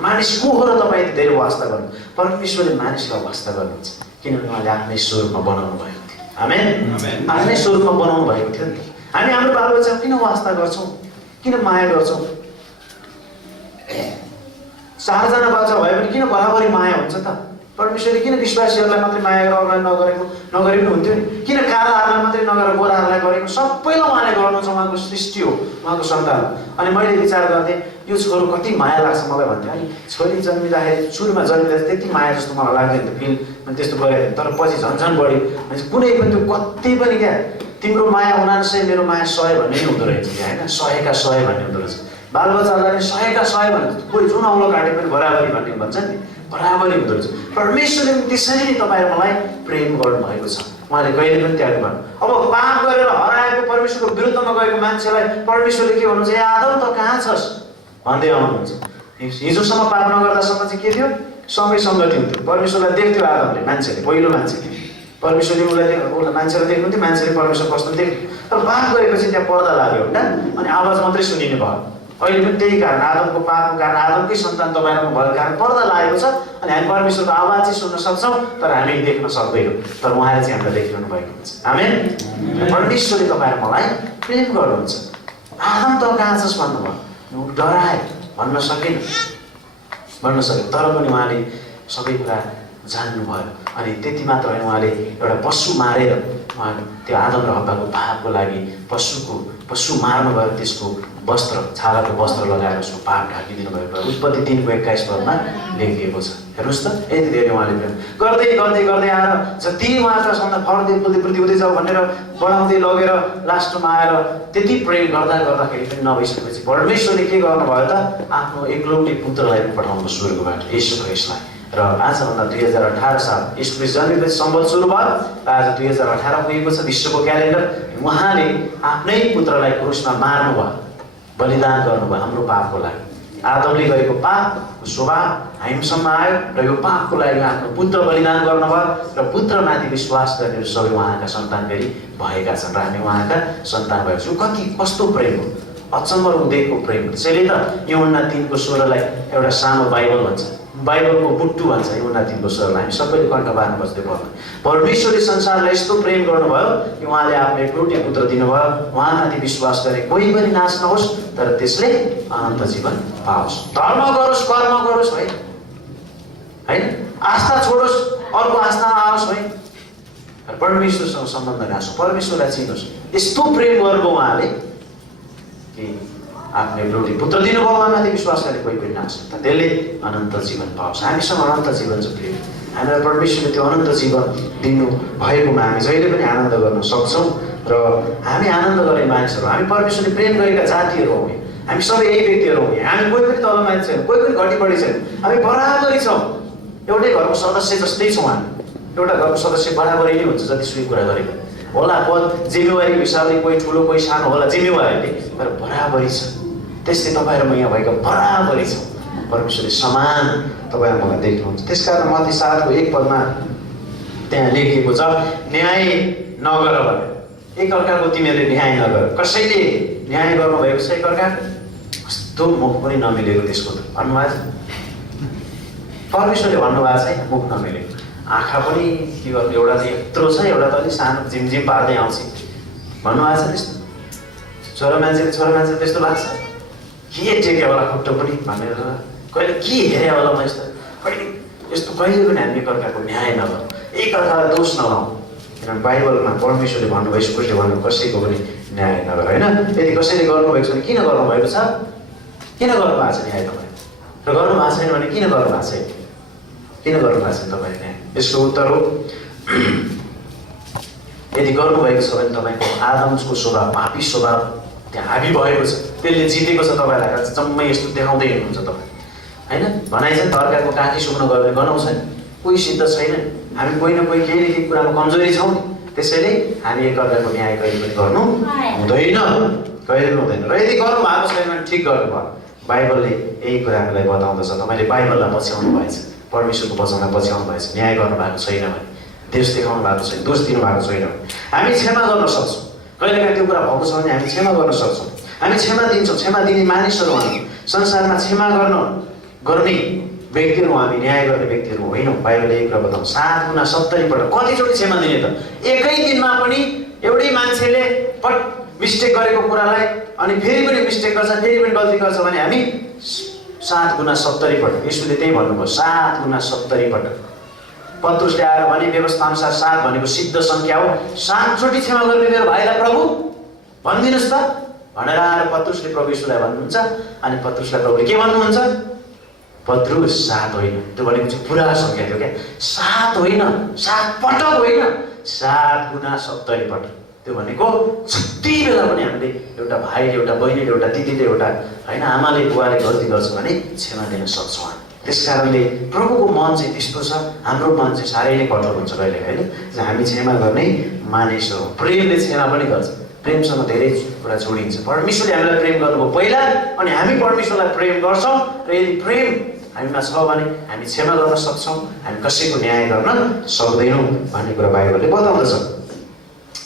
मानिस को हो र तपाईँ यति धेरै वास्ता गर्नु? परमेश्वरले मानिसलाई वास्ता गर्नुहुन्छ किनभने उहाँले आफ्नै स्वरूपमा बनाउनु भएको थियो। आमेन। आफ्नै स्वरूपमा बनाउनु भएको थियो नि त। हामी हाम्रो बालबच्चा किन वास्ता गर्छौँ, किन माया गर्छौँ? 4 जना बच्चा भए पनि किन बराबरी माया हुन्छ त? परमेश्वरले किन विश्वासीहरूलाई मात्रै माया गरेर अरूलाई नगरे पनि हुन्थ्यो नि? किन कालाहरूलाई मात्रै नगरेर गोराहरूलाई गरेको? सबैलाई उहाँले गर्नुहुन्छ, उहाँको सृष्टि हो, उहाँको सन्तान हो। अनि मैले विचार गर्थेँ यो छोरो कति माया लाग्छ मलाई भन्थेँ। अनि छोरी जन्मिँदाखेरि सुरुमा जन्मिँदा त्यति माया जस्तो मलाई लाग्दैन थियो, फिल अनि त्यस्तो गरेको थिएँ। तर पछि झन्झन बढी, अनि कुनै पनि त्यो कति पनि क्या तिम्रो माया 99 मेरो माया 100 भन्ने नि हुँदो रहेछ क्या होइन, 100 का 100 भन्ने हुँदो रहेछ। बालबच्चालाई 100 का 100 भन्छ, कोही जुन औलो काटे पनि बराबरी भन्ने भन्छ नि, बराबरी हुँदो रहेछ। परमेश्वरले त्यसरी नै तपाईँ मलाई प्रेम गर्नुभएको छ, उहाँले कहिले पनि त्याग्नु भएन। अब पाप गरेर हराएको परमेश्वरको विरुद्धमा गएको मान्छेलाई परमेश्वरले के भन्नुहुन्छ, ए आदम त कहाँ छस् भन्दै आउनुहुन्छ। हिजोसम्म पाप नगर्दासम्म चाहिँ के थियो, सँगै सङ्गति हुन्थ्यो। परमेश्वरलाई देख्थ्यो आदमले, मान्छेले, पहिलो मान्छे थियो। परमेश्वरले उसलाई मान्छेलाई देख्नुहुन्थ्यो, मान्छेले परमेश्वर कस्तो देख्थ्यो। तर पाप गरेपछि त्यहाँ पर्दा लाग्यो होइन, अनि आवाज मात्रै सुनिने भयो। अहिले पनि त्यही कारण, आदमको पापको कारण, आदमकै सन्तान तपाईँहरूमा भएको कारण पर्दा लागेको छ। अनि हामी परमेश्वरको आवाज चाहिँ सुन्न सक्छौँ तर हामी देख्न सक्दैनौँ, तर उहाँले चाहिँ हामीलाई देखिरहनु भएको हुन्छ। आमेन। परमेश्वरले तपाईँहरू मलाई प्रेम गर्नुहुन्छ। आदम त कहाँ छस् भन्नुभयो, डराए, भन्न सकेन, तर पनि उहाँले सबै कुरा जान्नुभयो। अनि त्यति मात्र होइन, उहाँले एउटा पशु मारेर उहाँले त्यो आदम र हव्वाको पापको लागि पशु मार्नुभयो, त्यसको वस्त्र, छालाको वस्त्र लगाएर उसको पाप ढाकिदिनु भएको उत्पत्ति 3:21 पदमा लेखिएको छ। हेर्नुहोस् त, यति धेरै उहाँले प्रेम गर्दै गर्दै गर्दै आएर जति उहाँका सन्तान फल्दै फुल्दै वृद्धि हुँदै जाऊ भनेर बढाउँदै लगेर लास्टमा आएर त्यति प्रेम गर्दाखेरि पनि नभइसकेपछि परमेश्वरले के गर्नुभयो त, आफ्नो एकलौटे पुत्रलाई पठाउनु स्वर्गबाट, येशू ख्रीष्टलाई। र आजभन्दा 2018 साल येशू ख्रीष्ट जन्मेपछि सम्बन्ध सुरु भयो र आज 2018 पुगेको छ विश्वको क्यालेन्डर। उहाँले आफ्नै पुत्रलाई क्रुसमा मार्नुभयो, बलिदान गर्नुभयो हाम्रो पापको लागि। आदमले गरेको पापको स्वभाव हामीसम्म आयो र यो पापको लागि आफ्नो पुत्र बलिदान गर्नुभयो र पुत्रमाथि विश्वास गर्ने सबै उहाँका सन्तान फेरि भएका छन् र हामी उहाँका सन्तान भएको छौँ। कस्तो प्रेम हो, अचम्म उदेकको प्रेम। त्यसैले त यूहन्ना 3:16लाई एउटा सानो बाइबल भन्छ, बाइबलको बुट्टु भन्छ यूहन्ना 3:16लाई। हामी सबैले कण्ठ बार्नु बस्दै पर्छ। परमेश्वरले संसारलाई यस्तो प्रेम गर्नुभयो कि उहाँले आफ्नो एकलौटे पुत्र दिनुभयो, उहाँमाथि विश्वास गरे कोही पनि नाश नहोस् तर त्यसले अनन्त जीवन पाओस्। धर्म गरोस्, कर्म गरोस् होइन, आस्था छोडोस्, अर्को आस्थामा आओस् होइन, परमेश्वरसँग सम्बन्ध राख्नुहोस्, परमेश्वरलाई चिन्नुहोस्। यस्तो प्रेम गर्नुभयो उहाँले कि आफ्नो एकलौटे पुत्र दिनुभयो, उहाँमाथि विश्वास गरे कोही पनि नाश नहोस्, त्यसले अनन्त जीवन पाओस्। हामीसँग अनन्त जीवन छ प्रिय। हामीलाई परमेश्वरले त्यो अनन्त जीवन दिनु भएकोमा हामी जहिले पनि आनन्द गर्न सक्छौँ र हामी आनन्द गर्ने मानिसहरू, हामी परमेश्वरले प्रेम गरेका जातिहरू हौँ। हामी सबै यही व्यक्तिहरू हौँ। हामी कोही पनि तल माथि छैन, कोही पनि घटी बढी छैन, हामी बराबरी छौँ। एउटै घरको सदस्य जस्तै छौँ हामी। एउटा घरको सदस्य बराबरी नै हुन्छ जतिसुकै कुरा गरेको होला। पद जिम्मेवारीको हिसाबले कोही ठुलो कोही सानो होला जिम्मेवारीले, तर बराबरी छ। त्यस्तै तपाईँ र म यहाँ भएको बराबरी छौँ। परमेश्वरले समान तपाईँ र मलाई देख्नुहुन्छ। त्यसकारण मत्ती 7:1 पदमा त्यहाँ लेखिएको छ न्याय नगर भनेर। एकअर्काको तिमीहरूले न्याय नगर। कसैले न्याय गर्नुभएको छ एकअर्काको? कस्तो मुख पनि नमिलेको त्यसको त भन्नुभएको छ। परमेश्वरले भन्नुभएको छैन मुख नमिलेको। आँखा पनि के गर्नु, एउटा चाहिँ यत्रो छ, एउटा त अलिक सानो झिमझिम पार्दै आउँछ भन्नुभएको छ। त्यस्तो छोरा मान्छे त्यस्तो लाग्छ। के टेक्यो होला खुट्टो पनि भनेर, कहिले के हेरे होला म यस्तो, कहिले यस्तो कहिले पनि हामी एकअर्काको न्याय नगरौँ, एकअर्कालाई दोष नलाउँ। किनभने बाइबलमा परमेश्वरले भन्नुभयो, स्कुलले भन्नु कसैको पनि न्याय नगर होइन। यदि कसैले गर्नुभएको छ भने किन गर्नुभएको छ? किन गर्नुभएको छ न्याय तपाईँ? र गर्नुभएको छैन भने किन गर्नुभएको छैन? किन गर्नुभएको छैन तपाईँले न्याय? यसको उत्तर हो यदि गर्नुभएको छ भने तपाईँको आदमको स्वभाव, पापी स्वभाव त्यहाँ हाबी भएको छ, त्यसले जितेको छ तपाईँलाई। जम्मै यस्तो देखाउँदै हुनुहुन्छ तपाईँ होइन। भनाइ चाहिँ अर्काको काखी सुक्न गयो भने गनाउँछ नि, कोही सिद्ध छैन। हामी कोही न कोही केही न केही कुरामा कमजोरी छौँ नि। त्यसैले हामी एकअर्काको न्याय कहिले पनि गर्नु हुँदैन, कहिले पनि हुँदैन। र यदि गर्नुभएको छैन भने ठिक गर्नुभयो। बाइबलले यही कुराहरूलाई बताउँदछ। तपाईँले बाइबललाई पछ्याउनु भएछ, परमेश्वरको वचनलाई पछ्याउनु भएछ। न्याय गर्नुभएको छैन भने, देश देखाउनु भएको छैन, दोष दिनुभएको छैन भने हामी क्षमा गर्न सक्छौँ। कहिलेकाहीँ त्यो कुरा भएको छ भने हामी क्षमा गर्न सक्छौँ। हामी क्षमा दिन्छौँ। क्षमा दिने मानिसहरू हामी संसारमा क्षमा गर्ने व्यक्तिहरू, हामी न्याय गर्ने व्यक्तिहरू होइनौँ। बाइबलले एक कुरा बताउँछ 7 गुना 70 पल्ट। कतिचोटि क्षमा दिने त? एकै दिनमा पनि एउटै मान्छेले मिस्टेक गरेको कुरालाई अनि फेरि पनि मिस्टेक गर्छ, फेरि पनि गल्ती गर्छ भने हामी 7 गुना 70 पल्ट। यसोले त्यही भन्नुभयो 7 गुना 70 पल्ट। पत्रुसले आएर भने व्यवस्था अनुसार 7 भनेको सिद्ध सङ्ख्या हो। 7 चोटि क्षमा गर्ने मेरो भाइलाई प्रभु भनिदिनुहोस् त भनेर आएर पत्रुसले प्रभु यीशुलाई भन्नुहुन्छ। अनि पत्रुसलाई प्रभुले के भन्नुहुन्छ? पत्रुस 7 होइन, त्यो भनेको चाहिँ पुरा सङ्ख्या थियो क्या। 7 होइन, 7 पटक होइन, 7 गुना 70 पटक। त्यो भनेको जति बेला पनि हामीले एउटा भाइले, एउटा बहिनीले, एउटा दिदीले, एउटा होइन आमाले बुवाले गल्ती गर्छ भने क्षमा दिन सक्छौँ हामी। त्यस कारणले प्रभुको मन चाहिँ त्यस्तो छ। हाम्रो मन चाहिँ साह्रै नै कठोर हुन्छ कहिले होइन। हामी क्षमा गर्ने मानिस हौँ। प्रेमले क्षमा पनि गर्छ। प्रेमसँग धेरै कुरा जोडिन्छ। परमेश्वरले हामीलाई प्रेम गर्नुभयो पहिला, अनि हामी परमेश्वरलाई प्रेम गर्छौँ। र यदि प्रेम हामीमा छ भने हामी क्षमा गर्न सक्छौँ, हामी कसैको न्याय गर्न सक्दैनौँ भन्ने कुरा बाइबलले बताउँदछ।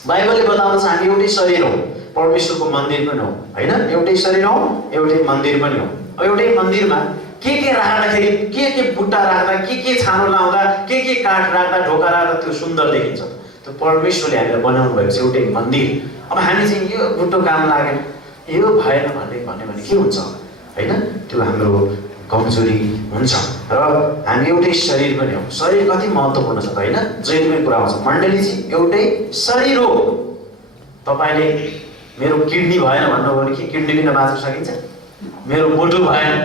बाइबलले बताउँदछ हामी एउटै शरीर हौँ, परमेश्वरको मन्दिर पनि हौँ होइन। एउटै शरीर हौँ, एउटै मन्दिर पनि हौँ। एउटै मन्दिरमा के राख्दाखेरि, के बुट्टा राख्दा, के छानो लाउँदा, के काठ राख्दा, ढोका राख्दा त्यो सुन्दर देखिन्छ। त्यो परमेश्वरले हामीलाई बनाउनु भएको छ एउटै मन्दिर। अब हामी चाहिँ यो बुट्टो काम लागेन, यो भएन भन्ने भने के हुन्छ होइन? त्यो हाम्रो कमजोरी हुन्छ। र हामी एउटै शरीर पनि हौँ। शरीर कति महत्त्वपूर्ण छ त होइन? जहिलेमै कुरा आउँछ मण्डली चाहिँ एउटै शरीर हो। तपाईँले मेरो किडनी भएन भन्नुभयो भने के किडनी बिना बाँच्न सकिन्छ? मेरो मुटु भएन,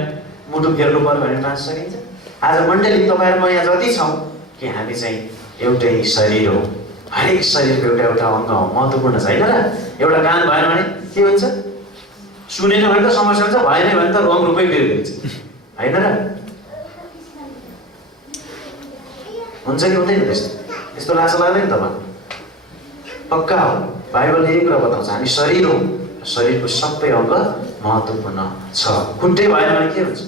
मुटु फेर्नु पर्यो भने बाँच्न सकिन्छ? आज मण्डली तपाईँ र म यहाँ जति छौँ कि हामी चाहिँ एउटै शरीर हो। हरेक शरीरको एउटा एउटा अङ्ग हो, महत्त्वपूर्ण छ होइन र? एउटा कान भएन भने के हुन्छ? सुनेन भने त समस्या हुन्छ, भएन भने त रङ रूपै बिर्दिन्छ होइन र? हुन्छ कि हुँदैन त्यस्तो? यस्तो लाग्छ लाग्दैन तपाईँ? पक्का हो। बाइबलले यही कुरा बताउँछ हामी शरीर हौँ। शरीरको सबै अङ्ग महत्त्वपूर्ण छ। खुट्टै भएन भने के हुन्छ?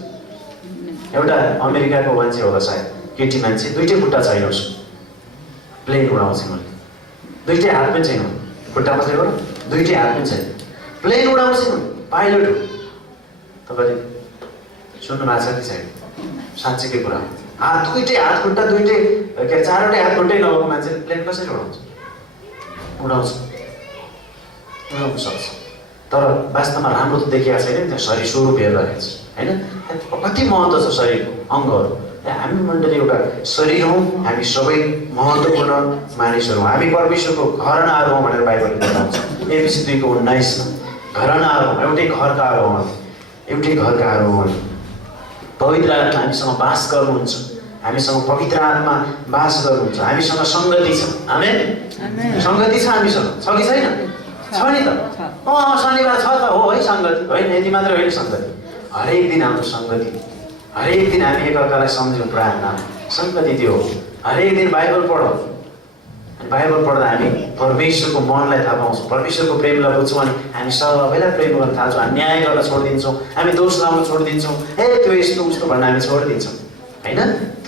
एउटा अमेरिकाको मान्छे होला सायद, केटी मान्छे, दुईटै खुट्टा छैन उसको, प्लेन उडाउँछ मैले, दुईटै हात पनि छैन, खुट्टा मात्रै हो, दुईटै हात पनि छैन, प्लेन उडाउँछ पाइलट हो। तपाईँले सुन्नु भएको छ कि छैन? साँच्चीकै कुरा हो। दुईटै हात खुट्टा, दुईटै के अरे 4वटै हात खुट्टै नभएको मान्छेले प्लेन कसरी उडाउँछ? उडाउँछ सक्छ। तर वास्तवमा राम्रो त देखिएको छैन, त्यहाँ शरीर स्वरूप हेरिरहेको छ होइन। कति महत्त्व छ शरीरको अङ्गहरू। हामी मण्डली एउटा शरीर हौँ। हामी सबै महत्त्वपूर्ण मानिसहरू हौँ। हामी परमेश्वरको घरनाहरू हौँ भनेर बाइबलले बताउँछ। एफिसी 2:19 घरनाहरू हौँ, एउटै घरकाहरू हौँ, एउटै घरकाहरू हौँ। पवित्र आत्मा हामीसँग बास गर्नुहुन्छ, हामीसँग पवित्र आत्मा बास गर्नुहुन्छ, हामीसँग सङ्गति छ। आमेन? सङ्गति छ हामीसँग, छ कि छैन? छ नि त। शनिबार छ त हो है सङ्गति, होइन यति मात्रै होइन सङ्गति। हरेक दिन हाम्रो सङ्गति, हरेक दिन हामी एकअर्कालाई सम्झौँ, प्रार्थना सङ्गति त्यो हो। हरेक दिन बाइबल पढौँ। अनि बाइबल पढ्दा हामी परमेश्वरको मनलाई थाहा पाउँछौँ, परमेश्वरको प्रेमलाई बुझ्छौँ। अनि हामी सबैलाई प्रेम गर्न थाल्छौँ, हामी न्याय गर्न छोडिदिन्छौँ, हामी दोष लाउन छोडिदिन्छौँ, ए त्यो यस्तो उस्तो भन्न हामी छोडिदिन्छौँ होइन।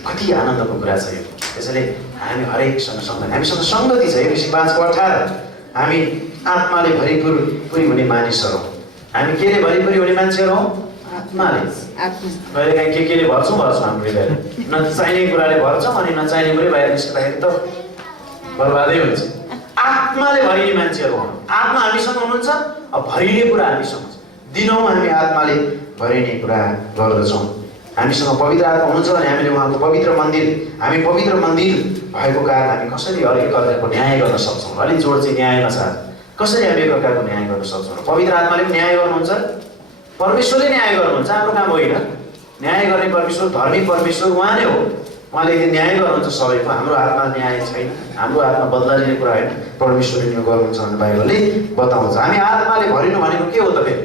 कति आनन्दको कुरा छ यो। त्यसैले हामी हरेकसँग सङ्गति, हामीसँग सङ्गति छ। एफएसी 5:18 हामी आत्माले भरिपुरी हुने मानिसहरू हौँ। हामी केले भरिपुरी हुने मान्छेहरू हौँ? आत्माले। कहिलेकाहीँ केले भर्छौँ हाम्रो हृदयले, नचाहिने कुराले भर्छौँ अनि नचाहिने कुरै बाहिर निस्किँदाखेरि त बर्बादै हुन्छ। आत्माले भरिने मान्छेहरू हौँ। आत्मा हामीसँग हुनुहुन्छ, अब भरिने कुरा हामीसँग छ। दिनौँ हामी आत्माले भरिने कुरा गर्दछौँ। हामीसँग पवित्र आत्मा हुनुहुन्छ भने हामीले उहाँको पवित्र मन्दिर, हामी पवित्र मन्दिर भएको कारण हामी कसरी एकअर्काको न्याय गर्न सक्छौँ? अलिक जोड चाहिँ न्यायमा छ। कसरी हामी एकअर्काको न्याय गर्न सक्छौँ? पवित्र आत्माले पनि न्याय गर्नुहुन्छ, परमेश्वरले न्याय गर्नुहुन्छ, हाम्रो काम होइन। न्याय गर्ने परमेश्वर, धर्मी परमेश्वर उहाँ नै हो। उहाँले न्याय गर्नुहुन्छ सबैको। हाम्रो हातमा न्याय छैन, हाम्रो हातमा बदला लिने कुरा होइन, परमेश्वरले यो गर्नुहुन्छ भन्ने बाइबलले बताउँछ। हामी आत्माले भरिनु भनेको के हो त फेरि?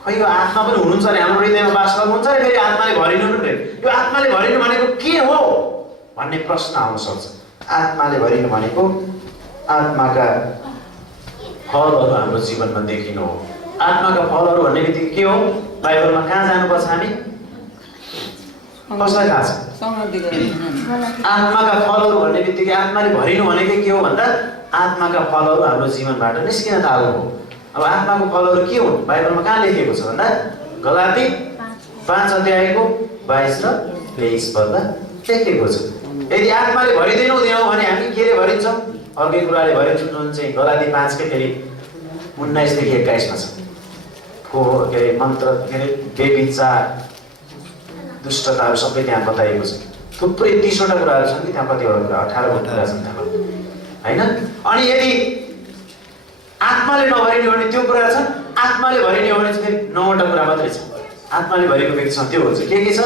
खै यो आत्मा पनि हुनुहुन्छ नि, हाम्रो हृदयमा बास गर्नुहुन्छ नि, फेरि आत्माले भरिनु पनि यो आत्माले भरिनु भनेको के हो भन्ने प्रश्न आउन सक्छ। आत्माले भरिनु भनेको आत्माका फलहरू हाम्रो जीवनमा देखिनु हो। आत्माका फलहरू भन्ने बित्तिकै के हो? बाइबलमा कहाँ जानुपर्छ हामी? कसलाई थाहा छ? आत्माका फलहरू भन्ने बित्तिकै आत्माले भरिनु भनेको के हो भन्दा आत्माका फलहरू हाम्रो जीवनबाट निस्किन थाल्नु हो। अब आत्माको फलहरू के हुन्? बाइबलमा कहाँ लेखेको छ भन्दा गलाती 5:22 र 23 पदमा लेखेको छ। यदि आत्माले भरिँदैनौँ भने हामी केले भरिन्छौँ? अर्कै कुराले भरिन्छौँ, जुन चाहिँ गलाती 5 फेरि 19 देखि 21 मा छ। के अरे मन्त्र, के अरे बेविचार, दुष्टताहरू सबै त्यहाँ बताइएको छ। थुप्रै 30वटा कुराहरू छन् कि त्यहाँ, कतिवटा कुरा 18वटा कुरा छन् त्यहाँ होइन। अनि यदि आत्माले नभरिने भने त्यो कुरा छ, आत्माले भरिने भने चाहिँ फेरि 9वटा कुरा मात्रै छ। आत्माले भरेको व्यक्तिसँग त्यो हुन्छ के छ?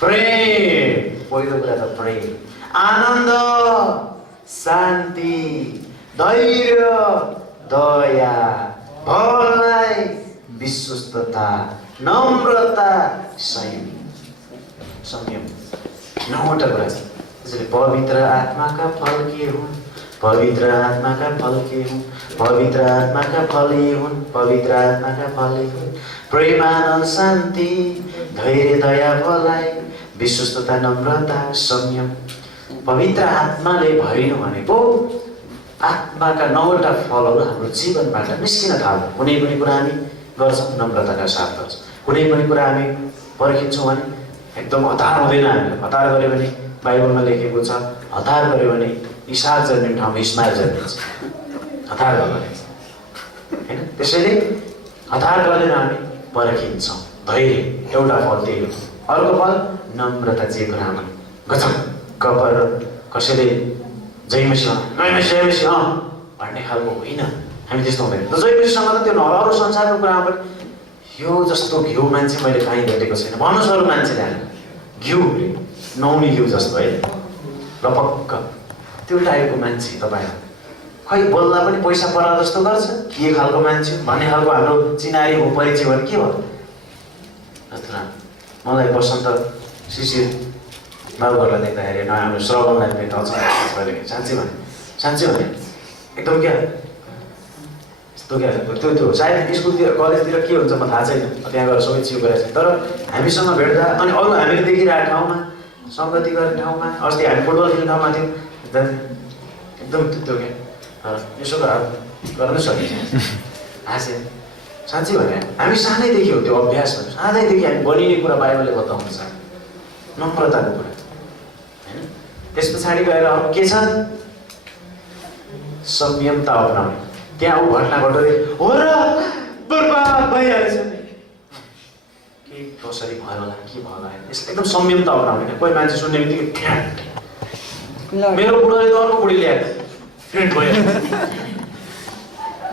प्रेम, पहिलो कुरा त प्रेम, आनन्द, शान्ति, धैर्य, दया, भलाइ, विश्वस्तता, नम्रता, संयम। 9वटा कुरा छ। त्यसैले पवित्र आत्माका फल के हुन्? पवित्र आत्माका फल के हुन्? पवित्र आत्माका फल यी हुन्, पवित्र आत्माका फल यी हुन्। प्रेम, आनन्द, शान्ति, धैर्य, दया, भलाइ, विश्वस्तता, नम्रता, संयम। पवित्र आत्माले भरिनु भनेको आत्माका 9वटा फलहरू हाम्रो जीवनबाट निस्किन थाल्नु। कुनै पनि कुरा हामी गर्छौँ नम्रताका साथ गर्छौँ। कुनै पनि कुरा हामी पर्खिन्छौँ भने एकदम हतार हुँदैन। हामीले हतार गऱ्यो भने बाइबलमा लेखेको छ, हतार गऱ्यो भने इसाक जन्मिने ठाउँमा इस्माइल जन्मिन्छ। हतार गर्ने होइन। त्यसैले हतार गरेर हामी पर्खिन्छौँ। धैर्य एउटा फल त्यही हो। अर्को फल नम्रता, जे कुरामा गजक्क गरेर कसैले जयमसी भन्ने खालको होइन। हामी त्यस्तो हुँदैन। जयमसीसँग त त्यो अरू संसारको कुरामा पनि यो जस्तो घिउ मान्छे मैले कहीँ भेटेको छैन भन्नुहोस् अरू मान्छेले। हामी घिउ नौनी घिउ जस्तो है, लपक्क त्यो टाइपको मान्छे तपाईँ खै बोल्दा पनि पैसा परा जस्तो गर्छ, के खालको मान्छे भन्ने खालको हाम्रो चिनारी हो, परिचय भने के भयो? मलाई बसन्त शिशिर बाबुहरूलाई देख्दाखेरि हाम्रो श्रवणलाई भेटाउँछ साँच्चै भने एकदम क्या यस्तो क्या त्यो सायद स्कुलतिर कलेजतिर के हुन्छ म थाहा छैन, त्यहाँ गएर सबै चिज गरेको छ। तर हामीसँग भेट्दा अनि अरू हामीले देखिरहेको ठाउँमा, सङ्गति गर्ने ठाउँमा, अस्ति हामी फुटबल खेल्ने ठाउँमा थियौँ, एकदम त्यो क्या यसो गर्न सकिन्छ हाँसे। साँच्चै भने हामी सानैदेखि हो त्यो अभ्यास, सानैदेखि हामी बनिने कुरा बाइबलले बताउँछ, नम्रताको कुरा होइन। त्यस पछाडि गएर अब के छ? संयमता अपनाउने। त्यहाँ ऊ घटना घटोले हो र बर्बाद भइहालेछ के कसरी भयो होला, के भयो होला, यसले एकदम संयमता अपनाउने। कोही मान्छे सुन्ने बित्तिकै मेरो बुढोले त अर्को बुढी ल्याएको फ्रेन्ड भयो,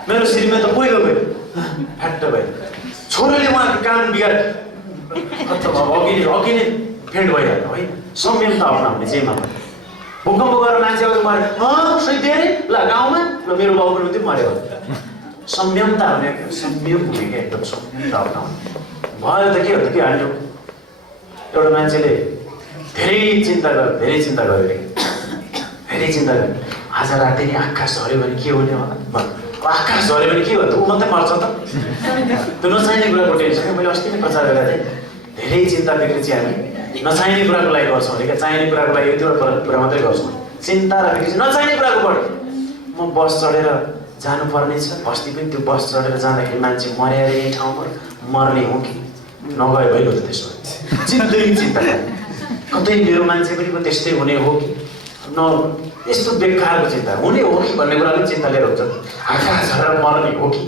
मेरो श्रीमा त पहिलो भयो फ्याट्ट भयो, छोरीले उहाँको काम बिगार अघि नै फेन्ट भइहाल्यो है। संयमता अपनाउने जेमा पनि भूकम्प गरेर मान्छे मऱ्यो सही धेरै ल गाउँमा ल मेरो बाउ पनि त्यो मऱ्यो। संयमता हुने, संयम हुने क्या एकदम संयमता अपनाउने भयो त के हो त के हाल्यो। एउटा मान्छेले धेरै चिन्ता गरे आज राति नै आकाश झऱ्यो भने के हुने होला, आकाश झऱ्यो भने के हो त ऊ मात्रै मर्छ त, त्यो नचाहिने कुराको टेन्सन। मैले अस्ति नै प्रचार गरेको थिएँ, धेरै चिन्ता बिग्रिन्छ हामी नचाहिने कुराको लागि गर्छौँ अरे क्या, चाहिने कुराको लागि यतिवटा कुरा मात्रै गर्छौँ। चिन्ता राखेपछि नचाहिने कुराको बढी। म बस चढेर जानुपर्ने छ, अस्ति पनि त्यो बस चढेर जाँदाखेरि मान्छे मर्या अरे यही ठाउँमा, मर्ने हो कि नगए भइगयो त त्यसो चिन्तै चिन्ता कतै मेरो मान्छे पनि त्यस्तै हुने हो कि न, यस्तो बेकारको चिन्ता हुने हो कि भन्ने कुरा पनि चिन्ता लिएर हुन्छ। आँखा झरेर मर्ने हो कि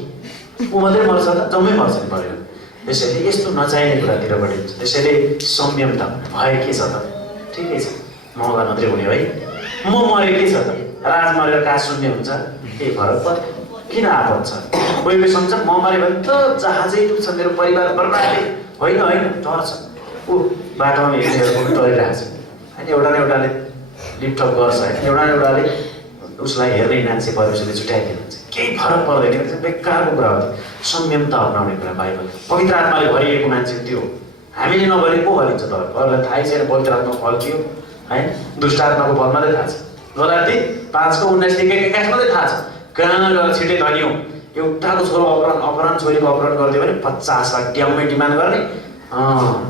ऊ मात्रै मर्छ त, जम्मै मर्छ नि पऱ्यो। त्यसैले यस्तो नचाहिने कुरातिर बढिन्छ। त्यसैले संयमता भए के छ त, ठिकै छ मौका मात्रै हुने है, म मरे के छ त, राज मरेर काज शून्य हुन्छ, केही फरक पर्छ, किन आपत छ? कोही कोही सम्झ म मरे भने त जहाजै डुब्छ, मेरो परिवार बर्बादै होइन, होइन टर्छ, ऊ बाटोमा हिँडेर टरिरहेको छ होइन, एउटा न एउटाले लिफ्टअप गर्छ होइन, एउटा न एउटाले उसलाई हेर्ने मान्छे परमेश्वरले छुट्याइदिनुहुन्छ, केही फरक पर्दैन। बेकारको कुरा हो। संयमता अपनाउने कुरा बाइबल पवित्र आत्माले भरिएको मान्छे त्यो हामीले नभरि को भरिन्छ त? अरूलाई थाहै छैन पवित्र आत्माको फल के हो होइन, दुष्ट आत्माको फल मात्रै थाहा छ। गलाती 5:19-21 मात्रै थाहा छ। कहाँ गएर छिटै धनी हो, एउटाको छोरो अपहरण छोरीको अपहरण गरिदियो भने 50 लाख ट्याम्मै डिमान्ड गर्ने,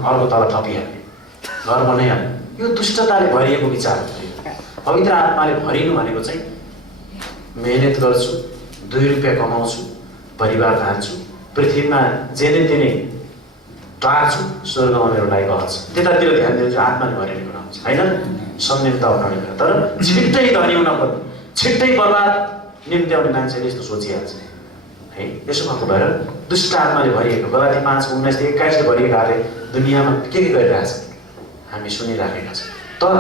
अर्को तल थपिहाल्ने, घर बनाइहाल्ने। यो दुष्टताले भरिएको विचार हो। पवित्र आत्माले भरिनु भनेको चाहिँ मेहनत गर्छु, 2 रुपियाँ कमाउँछु, परिवार धान्छु, पृथ्वीमा जेने तेने टार्छु, स्वर्गमा मेरो लागि घर छ, त्यतातिर ध्यान दिन्छु। आत्माले भरिने कुरा हुन्छ होइन, संयमता अपनाउने कुरा। तर छिट्टै धनी हुन पर्ने, छिट्टै बर्बाद निम्ति आउने मान्छेले यस्तो सोचिहाल्छ है। यसो भएको भएर दुष्ट आत्माले भरिएको गलाती 5:19-21 भरिएकाले दुनियाँमा के गरिरहेछ हामी सुनिराखेका छौँ। तर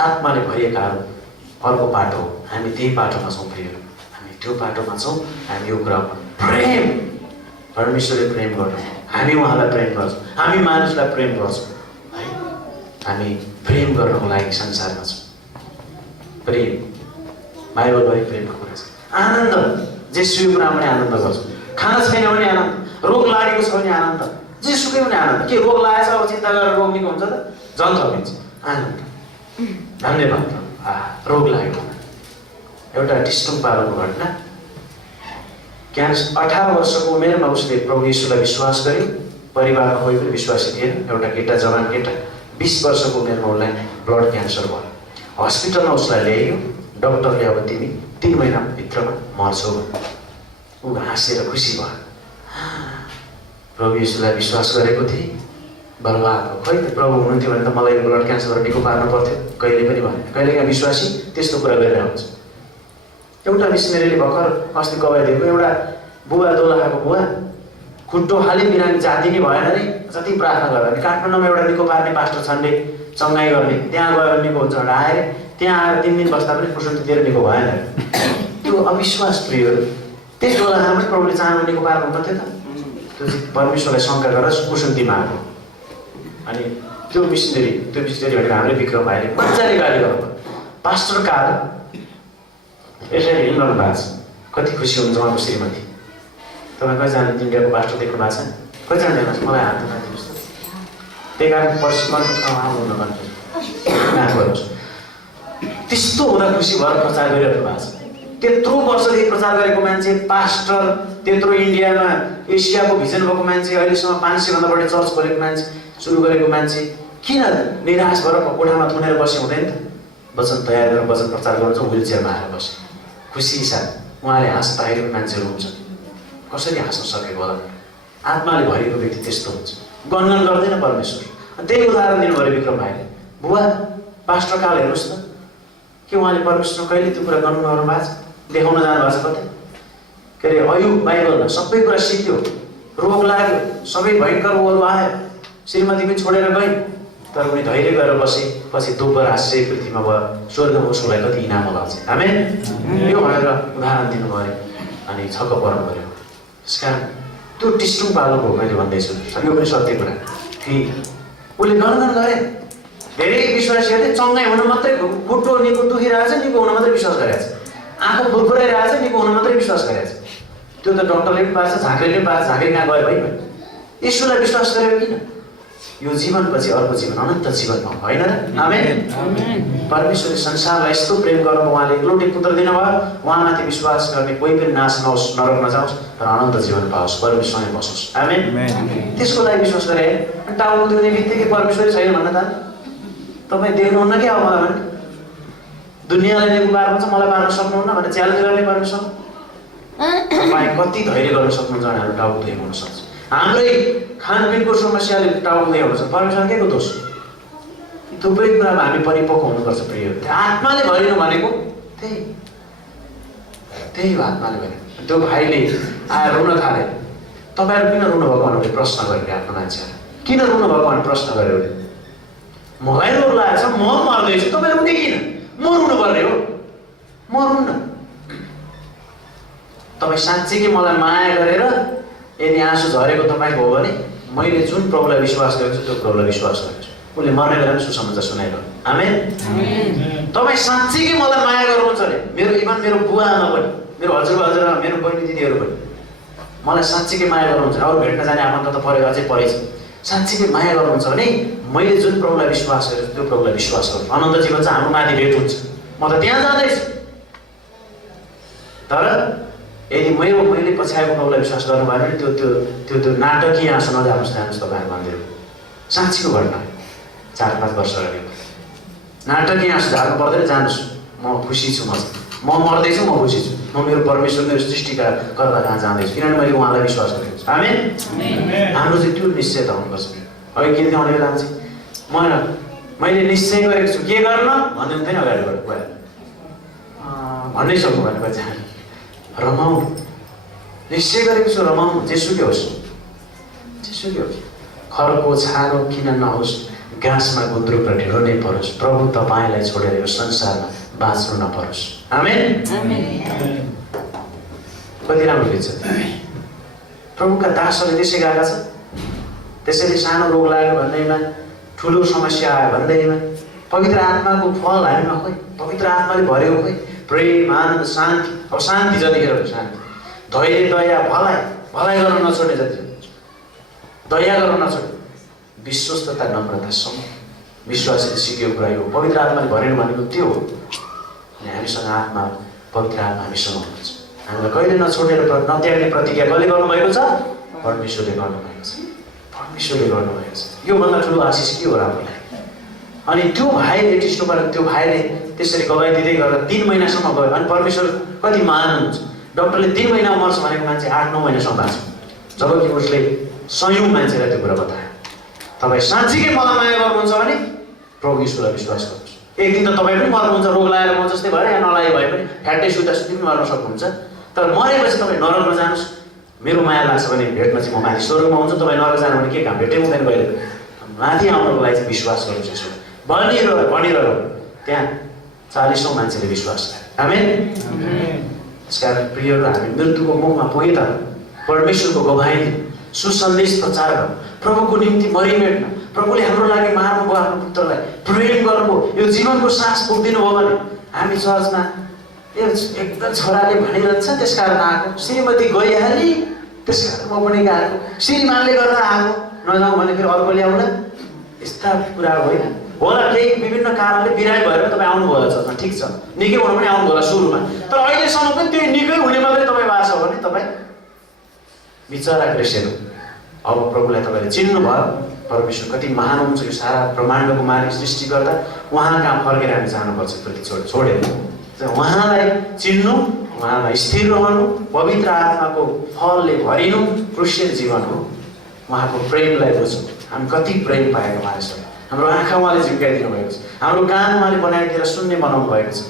आत्माले भरिएकाहरू अर्को बाटो हो, हामी त्यही बाटोमा छौँ प्रियहरू, हामी त्यो बाटोमा छौँ। हामी यो कुरा प्रेम, परमेश्वरले प्रेम गर्छौँ, हामी उहाँलाई प्रेम गर्छौँ, हामी मानिसलाई प्रेम गर्छौँ है। हामी प्रेम गर्नको लागि संसारमा छौँ। प्रेम बाइबलभरि प्रेमको कुरा छ। आनन्द, जेसुकै कुरामा पनि आनन्द गर्छौँ। खाना छैन भने आनन्द, रोग लागेको छ भने आनन्द, जेसुकै पनि आनन्द। के रोग लागेछ अब चिन्ता गरेर रोग निको हुन्छ त? जन थपिन्छ आनन्द। धन्यवाद। रोग लाग्यो एउटा टिस्टुङ पालोको घटना, 18 वर्षको उमेरमा उसले प्रभु येशूलाई विश्वास गर्यो। परिवारमा कोही पनि विश्वासी थिएन। एउटा केटा, जवान केटा, 20 वर्षको उमेरमा उसलाई ब्लड क्यान्सर भयो। हस्पिटलमा उसलाई ल्याइयो। डक्टरले अब तिमी 3 महिनाभित्रमा मर्छौ। ऊ हाँसेर खुसी भयो। प्रभु येशूलाई विश्वास गरेको थिएँ, बर्बाद हो। खै त प्रभु हुनुहुन्थ्यो भने त मलाई ब्लड क्यान्सरबाट निको पार्नु पर्थ्यो। कहिले पनि भने कहिलेकाहीँ विश्वासी त्यस्तो कुरा गरिरहेको हुन्छ। एउटा मिसनेरीले भर्खर अस्ति गवाइदिएको, एउटा बुवा दोलाखाको बुवा खुट्टो खालि बिरामी जाति नै भएन नि, जति प्रार्थना गर्दा नि। काठमाडौँमा एउटा निको पार्ने पास्टर छन् रे, चङ्गाइ गर्ने, त्यहाँ गयो भने निको हुन्छ भनेर आएर त्यहाँ आएर 3 दिन बस्दा पनि कुसुन्ती दिएर निको भएन। त्यो अविश्वास प्रिय। त्यस दोलाखामा पनि प्रभुले चाहनु निको पार्नु पर्थ्यो त? त्यो चाहिँ परमेश्वरलाई शङ्का गरेर कुसुन्तीमा आएको। अनि त्यो मिसनेरी भनेको हाम्रै विक्रम भाइले मजाले गाली गर्नु, पास्टर काल यसरी हिँड्नु भएको छ, कति खुसी हुन्छ उहाँको श्रीमती। तपाईँ कतिजना इन्डियाको पास्टर देख्नु भएको छ? कतिजना देख्नुहोस्, मलाई हात नदिनुहोस् त। त्यही कारण आउनुहोस्। त्यस्तो हुँदा खुसी भएर प्रचार गरिरहनु भएको छ। त्यत्रो वर्षदेखि प्रचार गरेको मान्छे, पास्टर, त्यत्रो इन्डियामा एसियाको भिजन भएको मान्छे, अहिलेसम्म 500 भन्दा बढी चर्च खोलेको मान्छे, सुरु गरेको मान्छे, किन निराश भएर कोठामा थुनेर बस्यो? हुँदैन त? वचन तयार गरेर वचन प्रचार गर्नुहुन्छ, व्हिल चेयरमा आएर बस्यो खुसी साथ। उहाँले हाँस्दाखेरि पनि मान्छेहरू हुन्छ, कसरी हाँस्न सकेको होला? आत्माले भरिएको व्यक्ति त्यस्तो हुन्छ, गणगन गर्दैन परमेश्वर। त्यही उदाहरण दिनुभयो विक्रम भाइले। बुवा पास्टर काल हेर्नुहोस् त, के उहाँले परमेश्वर कहिले त्यो कुरा गणगन गर्नु भएको छ? देखाउन जानुभएको छ कतै? के अरे अयुब बाइबलमा सबै कुरा सिक्यो, रोग लाग्यो, सबै भयङ्कर ओहरू आयो, श्रीमती पनि छोडेर गई, तर उनी धैर्य गरेर बसे। पछि दोब्बर हाँस्य पृथ्वीमा भयो, स्वर्गमा उसलाई कति इनाम होला चाहिँ। आमेन। यो भनेर उदाहरण दिनुभयो अनि छक्क पर्नु पऱ्यो। त्यस कारण त्यो टिस्टुङ पालोको मैले भन्दैछु, यो पनि सत्य कुरा कि उसले गणगन गरे। धेरै विश्वासीहरूले चङ्गाइ हुन मात्रै, खुट्टो निको दुखिरहेछ निको हुन मात्रै विश्वास गरेको छ, आँखा फुरफुराइरहेछ निको हुन मात्रै विश्वास गरेको छ। त्यो त डक्टरले पनि पार्छ, झाँक्रीले पनि पार्छ, झाँक्री कहाँ गयो भाइ? येशूलाई विश्वास गरेको किन? यो जीवनपछि अर्को जीवन, अनन्त जीवनमा होइन र? आमेन। परमेश्वरले संसारलाई यस्तो प्रेम गर्नु, उहाँले एकलौटे पुत्र दिनुभयो, उहाँमाथि विश्वास गर्ने कोही पनि नाश नहोस्, नरक नजाओस्, तर अनन्त जीवन पाओस्, परमेश्वरमै बसोस्। आमेन। त्यसको लागि विश्वास गरे टाउको दुख्ने बित्तिकै परमेश्वरै छैन भन्न त तपाईँ देख्नुहुन्न क्या मलाई भने दुनियाँलाई नेको पार्नु छ मलाई पार्न सक्नुहुन्न भने च्यालेन्ज गर्ने परमेश्वर तपाईँ कति धैर्य गर्न सक्नुहुन्छ भने हाम्रो टाउको दुखेको हुनसक्छ हाम्रै खानपिनको समस्याले टाउको दुखेको हुन्छ परमेश्वर के को दोष थुप्रै कुरामा हामी परिपक्व हुनुपर्छ प्रिय आत्माले भरिनु भनेको त्यही हो आत्माले भनेको त्यो भाइले आएर रुन थाले तपाईँहरू किन रुनुभएको भनेर प्रश्न गरेर आफ्नो मान्छेहरू किन रुनुभएको भनेर प्रश्न गर्यो मलाई रोग लागेको छ म मर्दैछु तपाईँ रुने किन म रुनु पर्ने हो म रुन्न तपाईँ साँच्चै मलाई माया गरेर यदि आँसु झरेको तपाईँको हो भने मैले जुन प्रभुलाई विश्वास गरेको छु त्यो प्रभुलाई विश्वास गरेको छु उसले मर्ने बेलामा सुसमाचार सुनाइरह आमेन तपाईँ साँच्चै मलाई माया गर्नुहुन्छ अरे मेरो बुवा आमा पनि मेरो हजुरबा मेरो बहिनी दिदीहरू पनि मलाई साँच्चै माया गर्नुहुन्छ अरू भेट्न जाने आफन्त त परेको अझै परेछ साँच्चै माया गर्नुहुन्छ भने मैले जुन प्रभुलाई विश्वास गरेँ त्यो प्रभुलाई विश्वास गर्छु अनन्त जीवन चाहिँ हाम्रो माथि भेट हुन्छ म त त्यहाँ जाँदैछु तर यदि मैले पछ्याएको प्रभुलाई विश्वास गर्नुभयो भने त्यो नाटकीय आँसु नजानुहोस् तपाईँहरू मन्दिर साँच्चीको घटना 4-5 वर्ष अगाडि नाटकीय आँसु झार्नु पर्दैन जानुहोस् म खुसी छु म मर्दैछु म खुसी छु म मेरो परमेश्वर मेरो सृष्टिका कर्ता कहाँ जाँदैछु किनभने मैले उहाँलाई विश्वास गरेको छु आमेन हाम्रो चाहिँ त्यो निश्चयता हुनुपर्छ अघि के आउने बेलामा चाहिँ मैले निश्चय गरेको छु के गर्न भन्दै हुँदैन अगाडिबाट गएर भन्नै सक्नु भनेको चाहिँ रमाउँ निश्चय गरेको छु रमाउँ जेसुकै होस् खरको छानो किन नहोस् घाँसमा गुन्द्रुक र ढिँडो नै परोस् प्रभु तपाईँलाई छोडेर यो संसारमा बाँच्नु नपरोस् आमेन कति राम्रो गीत छ प्रभुका दासहरूले त्यसै गएका छन् त्यसैले सानो रोग लाग्यो भन्दैमा ठुलो समस्या आयो भन्दैमा पवित्र आत्माको फल हामीमा खोइ पवित्र आत्माले भरेको खोइ प्रेम आनन्द शान्ति अब शान्ति जतिखेर शान्ति धैर्य दया भलाइ गर्न नछोड्ने जति दया गर्न नछोड्ने विश्वस्तता नम्रतासम्म विश्वासले सिकेको कुरा हो पवित्र आत्माले भरेन भनेको त्यो हो अनि हामीसँग आत्मा पवित्र आत्मा हामीसँग हुनुहुन्छ हामीलाई कहिले नछोडेर नत्याग्ने प्रतिज्ञा कसले गर्नुभएको छ परमेश्वरले गर्नुभएको छ योभन्दा ठुलो आशिष के हो राम्रो अनि त्यो भाइले टिस्टोबाट त्यो भाइले त्यसरी गवाई दिँदै गरेर 3 महिनासम्म गयो अनि परमेश्वर कति महान हुनुहुन्छ डक्टरले 3 महिना मर्छ भनेको मान्छे 8-9 महिनासम्म बाँच्छ जबकि उसले सयौं मान्छेलाई त्यो कुरा बतायो तपाईँ साँच्चीकै मलाई माया गर्नुहुन्छ भने प्रभु यीशुलाई विश्वास गर्नुहोस् एक दिन त तपाईँ पनि मर्नुहुन्छ रोग लागेर म जस्तै भएर या नलागे भए पनि फ्याट्टै सुत्दा पनि मर्न सक्नुहुन्छ तर मरेपछि तपाईँ नरकमा जानुहोस् मेरो माया लाग्छ भने भेट्न चाहिँ म माथि स्वर्गमा हुन्छु तपाईँ नरक जानु भने के काम भेटै हुँदैन कहिले माथि आउनको लागि चाहिँ विश्वास गर्नुहोस् यसो भनिरह त्यहाँ 40औं मान्छेले विश्वास गरे आमेन त्यसकारण प्रियहरू हामी मृत्युको मुखमा पुगे त परमेश्वरको गवाही सुसन्देश प्रचार गर प्रभुको निम्ति मरिमेट्न प्रभुले हाम्रो लागि मार्नुभयो आफ्नो पुत्रलाई प्रेम गर्नुभयो यो जीवनको सास पुग्दिनु भयो भने हामी चर्चमा एकदम छोराले भनिरहन्छ त्यसकारण आएको श्रीमती गइहाली त्यसकारण म पनि गएको श्रीमानले गर्दा आएको नजाउँ भने फेरि अर्को ल्याउला यस्ता कुरा होइन होला केही विभिन्न कारणले बिरामी भएर तपाईँ आउनुभयो चर्चमा ठिक छ निकै हुनु पनि आउनु होला सुरुमा तर अहिलेसम्म पनि त्यो निकै हुने मात्रै तपाईँ भएको छ भने तपाईँ बिचरा क्रिस्चियन अब प्रभुलाई तपाईँले चिन्नुभयो परमेश्वर कति महान हुन्छ यो सारा ब्रह्माण्डको मालिक सृष्टि गर्दा उहाँ कहाँ फर्केर हामी जानुपर्छ प्रति छोडेर उहाँलाई चिन्नु उहाँलाई स्थिर रहनु पवित्र आत्माको फलले भरिनु क्रिस्चियन जीवन हो उहाँको प्रेमलाई बुझ्नु हामी कति प्रेम पाएको उहाँसँग हाम्रो आँखा उहाँले झिम्काइदिनु भएको छ हाम्रो कान उहाँले बनाइदिएर सुन्ने बनाउनु भएको छ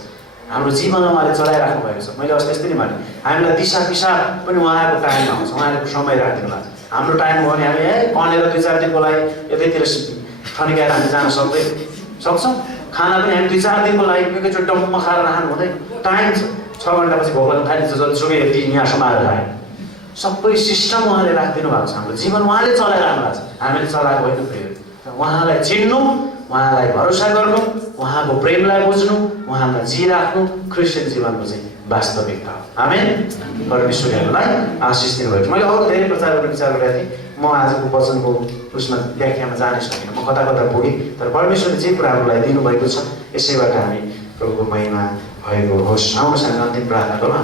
हाम्रो जीवनमा उहाँले चलाइराख्नु भएको छ मैले अस्ति यस्तै नै भने हामीलाई दिशा पिसाब पनि उहाँको टाइममा आउँछ उहाँको समय राखिदिनु भएको छ हाम्रो टाइम हो भने हामी कनेर 2-4 दिनको लागि यतैतिर थन्काएर हामी जान सक्छौँ खाना पनि हामी 2-4 दिनको लागि एकैचोटि डम्म खाएर राख्नु हुँदैन टाइम छ 6 घन्टापछि भोक लाग्न थालिन्छ जतिसुकै यति यहाँसम्म आएर आयो सबै सिस्टम उहाँले राखिदिनु भएको छ हाम्रो जीवन उहाँले चलाइरहनु भएको छ हामीले चलाएको होइन प्रिय उहाँलाई चिन्नु उहाँलाई भरोसा गर्नु उहाँको प्रेमलाई बुझ्नु उहाँलाई जिराख्नु क्रिस्चियन जीवनको चाहिँ वास्तविकता हो आमेन परमेश्वरले हामीलाई आशिष दिनुभएको मैले अरू धेरै प्रचार गर्ने विचार गरेको थिएँ म आजको वचनको उसमा व्याख्यामा जानै सकिनँ म कता पुगेँ तर परमेश्वरले जे कुराहरूलाई दिनुभएको छ यसैबाट हामी प्रभुको महिमा भएको होस् आउनुहोस् हामी अन्तिम प्रार्थना गरौँ